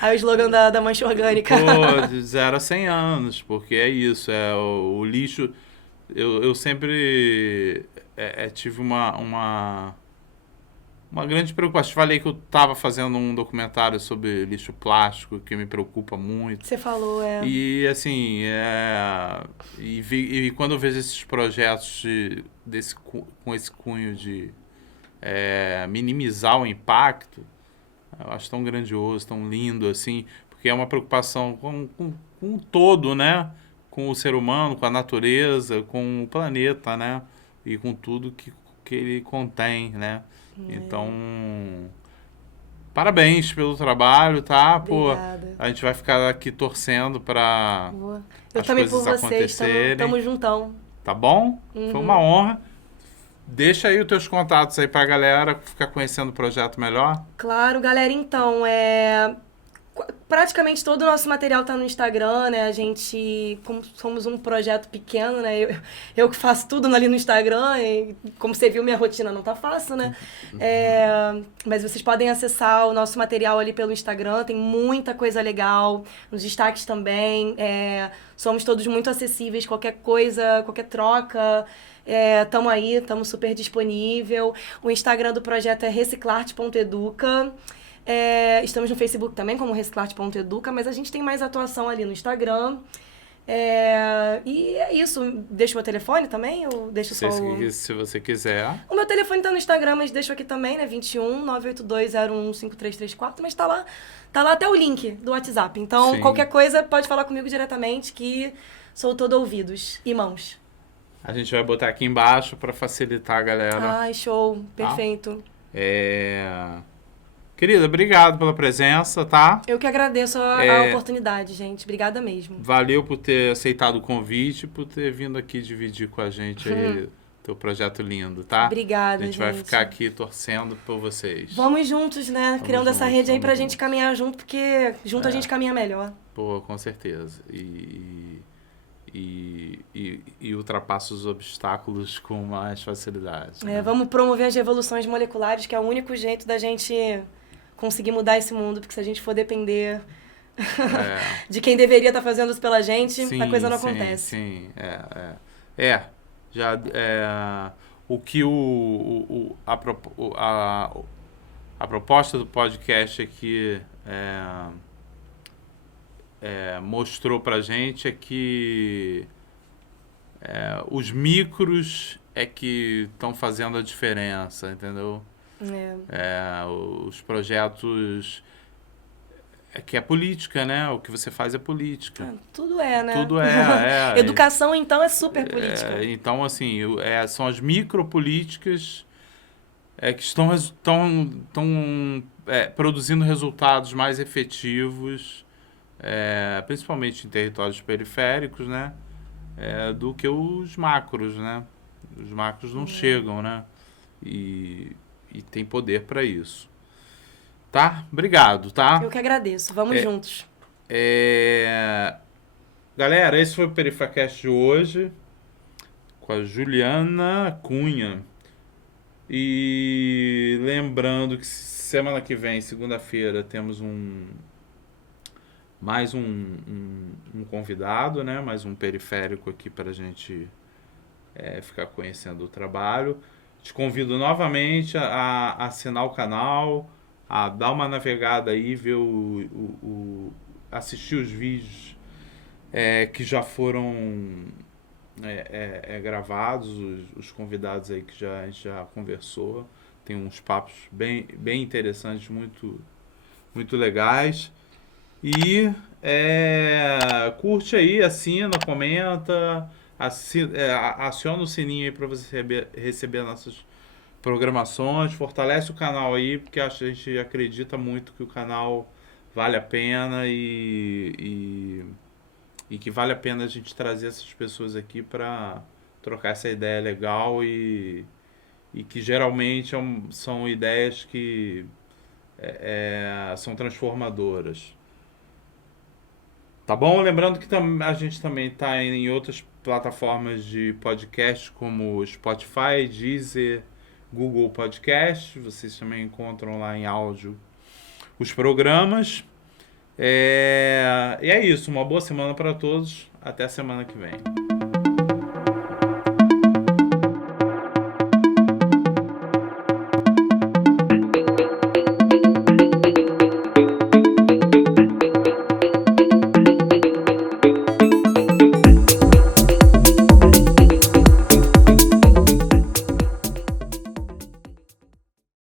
Aí o slogan da Mancha Orgânica. Pô, de 0 a 100 anos, porque é isso, o lixo... Eu sempre tive uma grande preocupação. Falei que eu estava fazendo um documentário sobre lixo plástico, que me preocupa muito. Você falou, E, assim, e quando eu vejo esses projetos com esse cunho de minimizar o impacto, eu acho tão grandioso, tão lindo, assim, porque é uma preocupação com o todo, né? Com o ser humano, com a natureza, com o planeta, né? E com tudo que ele contém, né? Então, parabéns pelo trabalho, tá? Obrigada. Pô, a gente vai ficar aqui torcendo para as coisas acontecerem. Tamo juntão. Tá bom? Foi uma honra. Deixa aí os teus contatos aí pra galera ficar conhecendo o projeto melhor. Claro, galera. Então, praticamente todo o nosso material tá no Instagram, né? A gente, como somos um projeto pequeno, né? Eu que faço tudo ali no Instagram, e como você viu, minha rotina não tá fácil, né? Mas vocês podem acessar o nosso material ali pelo Instagram, tem muita coisa legal, nos destaques também. Somos todos muito acessíveis, qualquer coisa, qualquer troca. Tamo aí, tamo super disponível. O Instagram do projeto é reciclarte.educa. Estamos no Facebook também, como reciclarte.educa, mas a gente tem mais atuação ali no Instagram. E é isso. Deixo meu telefone também? Ou deixo só se você quiser. O meu telefone tá no Instagram, mas deixo aqui também, né? 21 98201 5334, mas tá lá até o link do WhatsApp. Então, qualquer coisa pode falar comigo diretamente, que sou todo ouvidos e mãos. A gente vai botar aqui embaixo para facilitar a galera. Ai, show. Perfeito. Querida, obrigado pela presença, tá? Eu que agradeço a oportunidade, gente. Obrigada mesmo. Valeu por ter aceitado o convite, por ter vindo aqui dividir com a gente aí teu projeto lindo, tá? Obrigada, gente. A gente vai ficar aqui torcendo por vocês. Vamos juntos, né? Criando essa rede aí pra gente caminhar junto, porque junto a gente caminha melhor. Pô, com certeza. E ultrapassa os obstáculos com mais facilidade. Né? Vamos promover as revoluções moleculares, que é o único jeito da gente conseguir mudar esse mundo, porque se a gente for depender de quem deveria estar fazendo isso pela gente, a coisa não acontece. O que a proposta do podcast aqui mostrou pra gente é que os micros é que estão fazendo a diferença, entendeu? Os projetos... que é política, né? O que você faz é política. Tudo é, né? Tudo é. Educação, então, é super política. Então, assim, são as micropolíticas que estão produzindo resultados mais efetivos, principalmente em territórios periféricos, né? Do que os macros, né? Os macros não chegam, né? E tem poder para isso. Tá? Obrigado, tá? Eu que agradeço. Vamos juntos. Galera, esse foi o Perifacast de hoje com a Juliana Cunha. E lembrando que semana que vem, segunda-feira, temos mais um convidado, né? Mais um periférico aqui para a gente ficar conhecendo o trabalho. Te convido novamente a assinar o canal, a dar uma navegada aí, ver assistir os vídeos que já foram gravados, os convidados aí que a gente já conversou. Tem uns papos bem interessantes, muito, muito legais. E curte aí, assina, comenta, aciona o sininho aí para você receber nossas programações, fortalece o canal aí, porque a gente acredita muito que o canal vale a pena e que vale a pena a gente trazer essas pessoas aqui para trocar essa ideia legal e que geralmente são ideias que são transformadoras. Tá bom? Lembrando que a gente também está em outras plataformas de podcast como Spotify, Deezer, Google Podcast. Vocês também encontram lá em áudio os programas. E é isso. Uma boa semana para todos. Até a semana que vem.